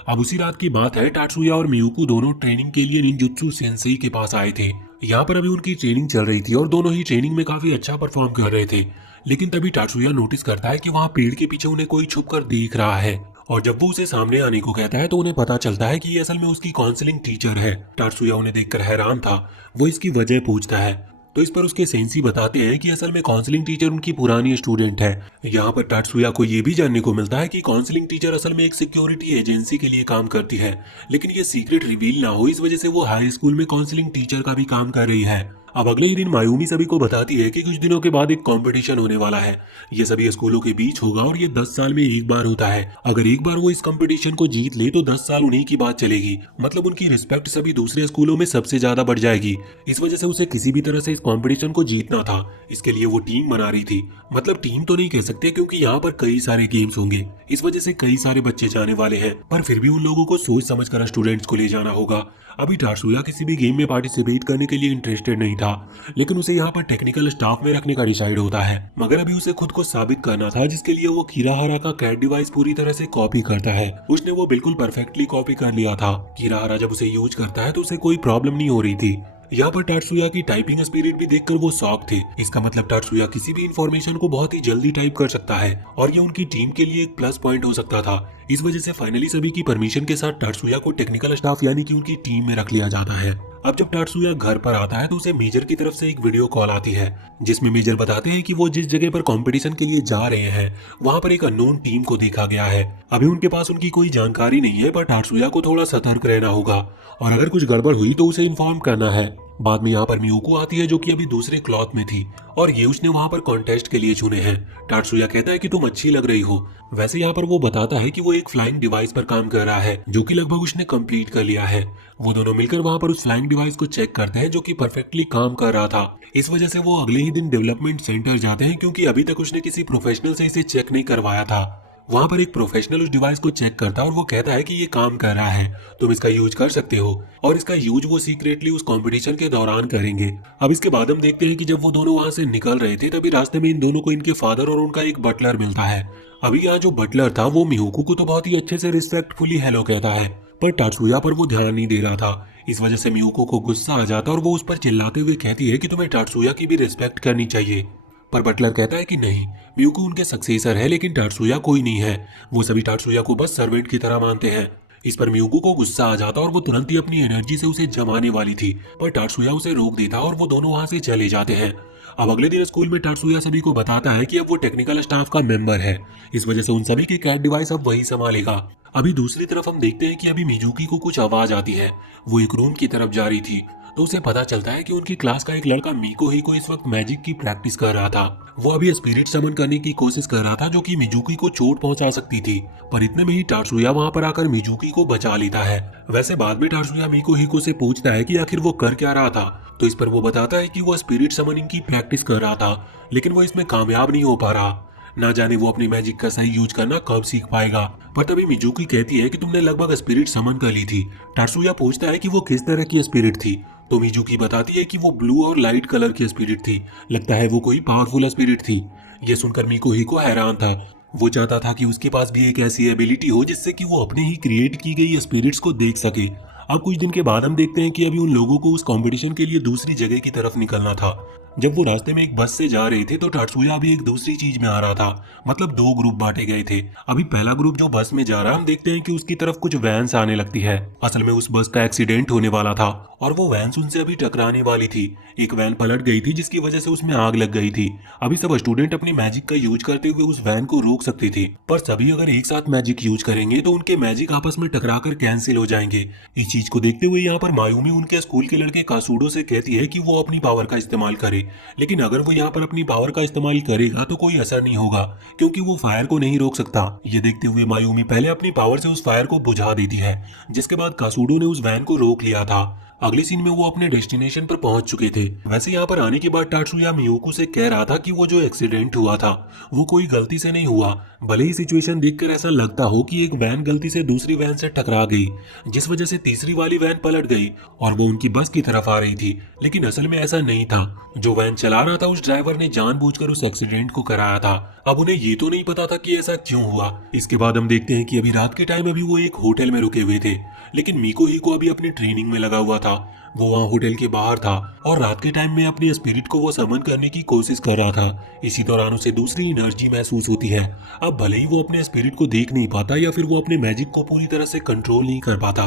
अब उसी रात की बात है, टाटसुया और मियुको दोनों ट्रेनिंग के लिए निंजुत्सु सेंसेई के पास आए थे। यहाँ पर अभी उनकी ट्रेनिंग चल रही थी और दोनों ही ट्रेनिंग में काफी अच्छा परफॉर्म कर रहे थे। लेकिन तभी टाटसुया नोटिस करता है कि वहाँ पेड़ के पीछे उन्हें कोई छुप कर देख रहा है, और जब वो उसे सामने आने को कहता है तो उन्हें पता चलता है कि ये असल में उसकी काउंसलिंग टीचर है। टाटसुया उन्हें देखकर हैरान था, वो इसकी वजह पूछता है, तो इस पर उसके सेंसी बताते हैं कि असल में काउंसलिंग टीचर उनकी पुरानी स्टूडेंट है। यहाँ पर टाटसुया को ये भी जानने को मिलता है कि काउंसलिंग टीचर असल में एक सिक्योरिटी एजेंसी के लिए काम करती है, लेकिन ये सीक्रेट रिवील ना हो इस वजह से वो हाई स्कूल में काउंसलिंग टीचर का भी काम कर रही है। अब अगले ही दिन मायूमी सभी को बताती है कि कुछ दिनों के बाद एक कंपटीशन होने वाला है। ये सभी स्कूलों के बीच होगा और ये 10 साल में एक बार होता है। अगर एक बार वो इस कंपटीशन को जीत ले तो 10 साल उन्हीं की बात चलेगी, मतलब उनकी रिस्पेक्ट सभी दूसरे स्कूलों में सबसे ज्यादा बढ़ जाएगी। इस वजह से उसे किसी भी तरह से इस कंपटीशन को जीतना था। इसके लिए वो टीम बना रही थी, मतलब टीम तो नहीं कह सकते क्योंकि यहाँ पर कई सारे गेम्स होंगे, इस वजह से कई सारे बच्चे जाने वाले हैं, पर फिर भी उन लोगों को सोच समझ कर स्टूडेंट्स को ले जाना होगा। अभी टाटसुया किसी भी गेम में पार्टिसिपेट करने के लिए इंटरेस्टेड नहीं था, लेकिन उसे यहाँ पर टेक्निकल स्टाफ में रखने का डिसाइड होता है। मगर अभी उसे खुद को साबित करना था, जिसके लिए वो कीराहारा का कैट डिवाइस पूरी तरह से कॉपी करता है। उसने वो बिल्कुल परफेक्टली कॉपी कर लिया था। कीराहारा जब उसे यूज करता है तो उसे कोई प्रॉब्लम नहीं हो रही थी। यहाँ पर टाटसुया की टाइपिंग स्पीड भी देखकर वो शॉक थे। इसका मतलब टाटसुया किसी भी इंफॉर्मेशन को बहुत ही जल्दी टाइप कर सकता है और ये उनकी टीम के लिए एक प्लस पॉइंट हो सकता था। इस वजह से फाइनली सभी की परमिशन के साथ टाटसुया को टेक्निकल स्टाफ यानी कि उनकी टीम में रख लिया जाता है। अब जब टाटसुया घर पर आता है तो उसे मेजर की तरफ से एक वीडियो कॉल आती है, जिसमें मेजर बताते हैं कि वो जिस जगह पर कंपटीशन के लिए जा रहे हैं वहां पर एक अननोन टीम को देखा गया है। अभी उनके पास उनकी कोई जानकारी नहीं है, पर टाटसुया को थोड़ा सतर्क रहना होगा और अगर कुछ गड़बड़ हुई तो उसे इन्फॉर्म करना है। बाद में यहाँ पर मियुको आती है जो कि अभी दूसरे क्लॉथ में थी और ये उसने वहां पर कॉन्टेस्ट के लिए चुने हैं। टाटसुया कहता है कि तुम अच्छी लग रही हो। वैसे यहाँ पर वो बताता है कि वो एक फ्लाइंग डिवाइस पर काम कर रहा है जो कि लगभग उसने कंप्लीट कर लिया है। वो दोनों मिलकर वहां पर उस फ्लाइंग डिवाइस को चेक करते हैं जो कि परफेक्टली काम कर रहा था। इस वजह से वो अगले ही दिन डेवलपमेंट सेंटर जाते हैं क्योंकि अभी तक उसने किसी प्रोफेशनल से इसे चेक नहीं करवाया था। वहां पर एक प्रोफेशनल उस डिवाइस को चेक करता है और वो कहता है कि ये काम कर रहा है, तुम इसका यूज कर सकते हो, और इसका यूज वो सीक्रेटली उस कंपटीशन के दौरान करेंगे। अब इसके बाद हम देखते हैं कि जब वो दोनों वहां से निकल रहे थे तभी रास्ते में इन दोनों को इनके फादर और उनका एक बटलर मिलता है। अभी यहाँ जो बटलर था वो मियुको को तो बहुत ही अच्छे से रिस्पेक्टफुली हेलो कहता है, पर टाटसुया पर वो ध्यान नहीं दे रहा था। इस वजह से मियुको को गुस्सा आ जाता है और वो उस पर चिल्लाते हुए कहती है कि तुम्हें टाटसुया की भी रिस्पेक्ट करनी चाहिए। पर बटलर कहता है कि नहीं, मियुको उनके सक्सेसर है लेकिन टाटसुया कोई नहीं है। वो सभी टाटसुया को बस सर्वेंट की तरह मानते हैं। इस पर मियुको को गुस्सा आ जाता और वो तुरंत ही अपनी एनर्जी से उसे जमाने वाली थी, पर टात्सुया उसे रोक देता और वो दोनों वहां से चले जाते हैं। अब अगले दिन स्कूल में टात्सुया सभी को बताता है कि अब वो टेक्निकल स्टाफ का मेंबर है, इस वजह से उन सभी के कैट डिवाइस अब वही संभालेगा। अभी दूसरी तरफ हम देखते हैं कि अभी मिजुकी को कुछ आवाज आती है। वो एक रूम की तरफ जा रही थी तो उसे पता चलता है कि उनकी क्लास का एक लड़का मीको ही को इस वक्त मैजिक की प्रैक्टिस कर रहा था। वो अभी स्पिरिट समन करने की कोशिश कर रहा था जो कि मिजुकी को चोट पहुंचा सकती थी, पर इतने में ही टात्सुया वहां पर आकर मिजुकी को बचा लेता है। वैसे बाद में टात्सुया मीको हिको से पूछता है कि आखिर वो कर क्या रहा था, तो इस पर वो बताता है कि वो स्पिरिट समनिंग की प्रैक्टिस कर रहा था, लेकिन वो इसमें कामयाब नहीं हो पा रहा। ना जाने वो अपनी मैजिक का सही यूज करना कब सीख पाएगा। पर तभी मिजुकी कहती है कि तुमने लगभग स्पिरिट समन कर ली थी। टात्सुया पूछता है कि वो किस तरह की स्पिरिट थी, तो मिजुकी बताती है कि वो ब्लू और लाइट कलर की स्पिरिट थी। लगता है वो कोई पावरफुल स्पिरिट थी। ये सुनकर मिको ही को हैरान था। वो चाहता था कि उसके पास भी एक ऐसी एबिलिटी हो जिससे कि वो अपने ही क्रिएट की गई स्पिरिट्स को देख सके। अब कुछ दिन के बाद हम देखते हैं कि अभी उन लोगों को उस कंपटीशन के लिए दूसरी जगह की तरफ निकलना था। जब वो रास्ते में एक बस से जा रहे थे तो टात्सुया अभी एक दूसरी चीज में आ रहा था, मतलब दो ग्रुप बांटे गए थे। अभी पहला ग्रुप जो बस में जा रहा है, हम देखते हैं कि उसकी तरफ कुछ वैन्स आने लगती है। असल में उस बस का एक्सीडेंट होने वाला था और वो वैन्स उनसे अभी टकराने वाली थी। एक वैन पलट गई थी जिसकी वजह से उसमें आग लग गई थी। अभी सब स्टूडेंट अपनी मैजिक का यूज करते हुए उस वैन को रोक सकते थे, पर सभी अगर एक साथ मैजिक यूज करेंगे तो उनके मैजिक आपस में टकराकर कैंसिल हो जाएंगे। इस चीज को देखते हुए यहाँ पर मायूमी उनके स्कूल के लड़के कासुडो से कहती है कि वो अपनी पावर का इस्तेमाल करे, लेकिन अगर वो यहाँ पर अपनी पावर का इस्तेमाल करेगा तो कोई असर नहीं होगा क्योंकि वो फायर को नहीं रोक सकता। ये देखते हुए मायूमी पहले अपनी पावर से उस फायर को बुझा देती है, जिसके बाद कासुडो ने उस वैन को रोक लिया था। अगले सीन में वो अपने डेस्टिनेशन पर पहुंच चुके थे। वैसे यहाँ पर आने के बाद टात्सुया मियुको से कह रहा था कि वो जो एक्सीडेंट हुआ था वो कोई गलती से नहीं हुआ। भले ही सिचुएशन देखकर ऐसा लगता हो कि एक वैन गलती से दूसरी वैन से टकरा गई, जिस वजह से तीसरी वाली वैन पलट गई और वो उनकी बस की तरफ आ रही थी, लेकिन असल में ऐसा नहीं था। जो वैन चला रहा था उस ड्राइवर ने जानबूझकर उस एक्सीडेंट को कराया था। अब उन्हें ये तो नहीं पता था कि ऐसा क्यों हुआ। इसके बाद हम देखते हैं कि अभी रात के टाइम अभी वो एक होटल में रुके हुए थे, लेकिन मीको ही को अभी अपनी ट्रेनिंग में लगा हुआ था। वो वहाँ होटल के बाहर था और रात के टाइम में अपनी स्पिरिट को वो समन करने की कोशिश कर रहा था। इसी दौरान उसे दूसरी एनर्जी महसूस होती है। अब भले ही वो अपने स्पिरिट को देख नहीं पाता या फिर वो अपने मैजिक को पूरी तरह से कंट्रोल नहीं कर पाता,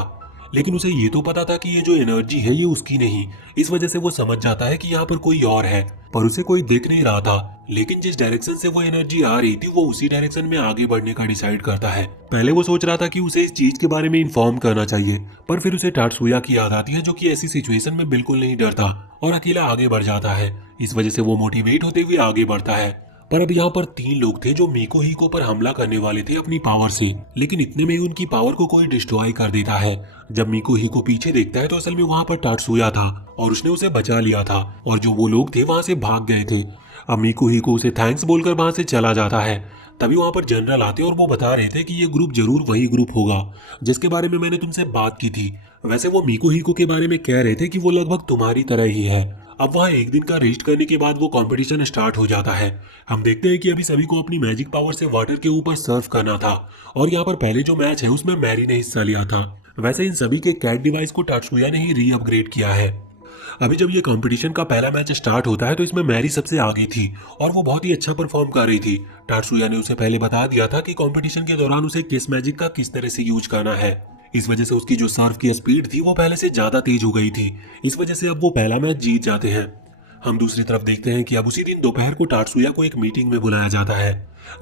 लेकिन उसे ये तो पता था कि ये जो एनर्जी है ये उसकी नहीं। इस वजह से वो समझ जाता है कि यहाँ पर कोई और है, पर उसे कोई दिख नहीं रहा था। लेकिन जिस डायरेक्शन से वो एनर्जी आ रही थी वो उसी डायरेक्शन में आगे बढ़ने का डिसाइड करता है। पहले वो सोच रहा था कि उसे इस चीज के बारे में इन्फॉर्म करना चाहिए, पर फिर उसे टात्सुया की याद आती है जो कि ऐसी सिचुएशन में बिल्कुल नहीं डरता और अकेला आगे बढ़ जाता है। इस वजह से वो मोटिवेट होते हुए आगे बढ़ता है। पर अब यहाँ पर 3 लोग थे जो मिको हिको पर हमला करने वाले थे अपनी पावर से, लेकिन इतने में ही उनकी पावर को कोई डिस्ट्रॉय कर देता है। जब मिको हिको पीछे देखता है तो असल में वहाँ पर टात्सुया था और उसने उसे बचा लिया था और जो वो लोग थे वहाँ से भाग गए थे। अब मिको हिको उसे थैंक्स बोलकर वहाँ से चला जाता है। तभी वहाँ पर जनरल आते और वो बता रहे थे कि ये ग्रुप जरूर वही ग्रुप होगा जिसके बारे में मैंने तुमसे बात की थी। वैसे वो मिको हिको के बारे में कह रहे थे कि वो लगभग तुम्हारी तरह ही है। अब वहाँ एक दिन का रेस्ट करने के बाद वो कंपटीशन स्टार्ट हो जाता है। हम देखते हैं कि अभी सभी को अपनी मैजिक पावर से वाटर के ऊपर सर्फ करना था और यहाँ पर पहले जो मैच है उसमें मैरी ने हिस्सा लिया था। वैसे इन सभी के कैट डिवाइस को टात्सुया ने ही री अपग्रेड किया है। अभी जब ये कंपटीशन का पहला मैच स्टार्ट होता है तो इसमें मैरी सबसे आगे थी और वो बहुत ही अच्छा परफॉर्म कर रही थी। टात्सुया ने उसे पहले बता दिया था कि कंपटीशन के दौरान उसे किस मैजिक का किस तरह से यूज करना है। इस वजह से उसकी जो सर्फ की स्पीड थी वो पहले से ज्यादा तेज हो गई थी। इस वजह से अब वो पहला मैच जीत जाते हैं। हम दूसरी तरफ देखते हैं कि अब उसी दिन दोपहर को टात्सुया को एक मीटिंग में बुलाया जाता है।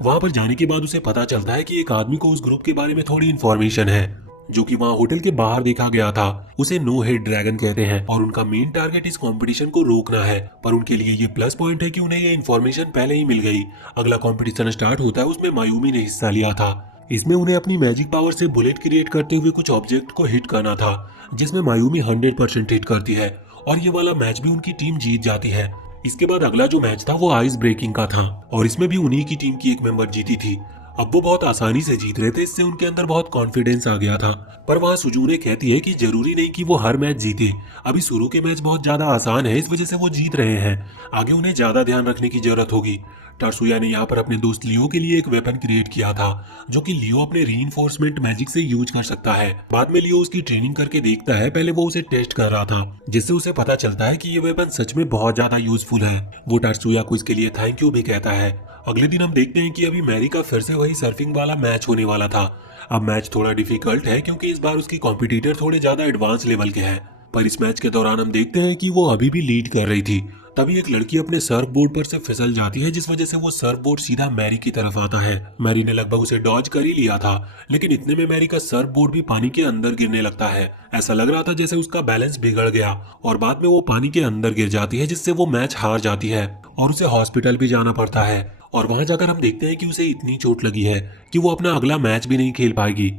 वहां पर जाने के बाद उसे पता चलता है कि एक आदमी को उस ग्रुप के बारे में थोड़ी इन्फॉर्मेशन है जो कि वहाँ होटल के बाहर देखा गया था। उसे नो हेड ड्रैगन कहते हैं और उनका मेन टारगेट इस कंपटीशन को रोकना है। पर उनके लिए ये प्लस पॉइंट है कि उन्हें ये इन्फॉर्मेशन पहले ही मिल गई। अगला कंपटीशन स्टार्ट होता है, उसमें मायूमी ने हिस्सा लिया था। इसमें उन्हें अपनी मैजिक पावर से बुलेट क्रिएट करते हुए कुछ ऑब्जेक्ट को हिट करना था, जिसमें मायूमी 100% हिट करती है और ये वाला मैच भी उनकी टीम जीत जाती है। इसके बाद अगला जो मैच था वो आइस ब्रेकिंग का था और इसमें भी उन्हीं की टीम की एक मेंबर जीती थी। अब वो बहुत आसानी से जीत रहे थे, इससे उनके अंदर बहुत कॉन्फिडेंस आ गया था। पर वहाँ सुजुने कहती है कि जरूरी नहीं कि वो हर मैच जीते, अभी शुरू के मैच बहुत ज्यादा आसान है, इस वजह से वो जीत रहे हैं, आगे उन्हें ज्यादा ध्यान रखने की जरूरत होगी। टात्सुया ने यहाँ पर अपने दोस्त लियो के लिए एक वेपन क्रिएट किया था जो कि लियो अपने रीइंफोर्समेंट मैजिक से यूज कर सकता है। बाद में लियो उसकी ट्रेनिंग करके देखता है, पहले वो उसे टेस्ट कर रहा था जिससे उसे पता चलता है कि ये वेपन सच में बहुत ज्यादा यूजफुल है। वो टात्सुया को इसके लिए थैंक यू भी कहता है। अगले दिन हम देखते हैं कि अभी मैरी का फिर से वही सर्फिंग वाला मैच होने वाला था। अब मैच थोड़ा डिफिकल्ट है क्योंकि इस बार उसकी कॉम्पिटिटर थोड़े ज्यादा एडवांस लेवल के हैं। पर इस मैच के दौरान हम देखते हैं कि वो अभी भी लीड कर रही थी। तभी एक लड़की अपने सर्फ बोर्ड पर से फिसल जाती है, जिस वजह से वो सर्फ बोर्ड सीधा मैरी की तरफ आता है। मैरी ने लगभग उसे डॉज कर ही लिया था, लेकिन इतने में मैरी का सर्फ बोर्ड भी पानी के अंदर गिरने लगता है। ऐसा लग रहा था जैसे उसका बैलेंस बिगड़ गया और बाद में वो पानी के अंदर गिर जाती है, जिससे वो मैच हार जाती है और उसे हॉस्पिटल भी जाना पड़ता है। और वहां जाकर हम देखते हैं कि उसे इतनी चोट लगी है कि वो अपना अगला मैच भी नहीं खेल पाएगी।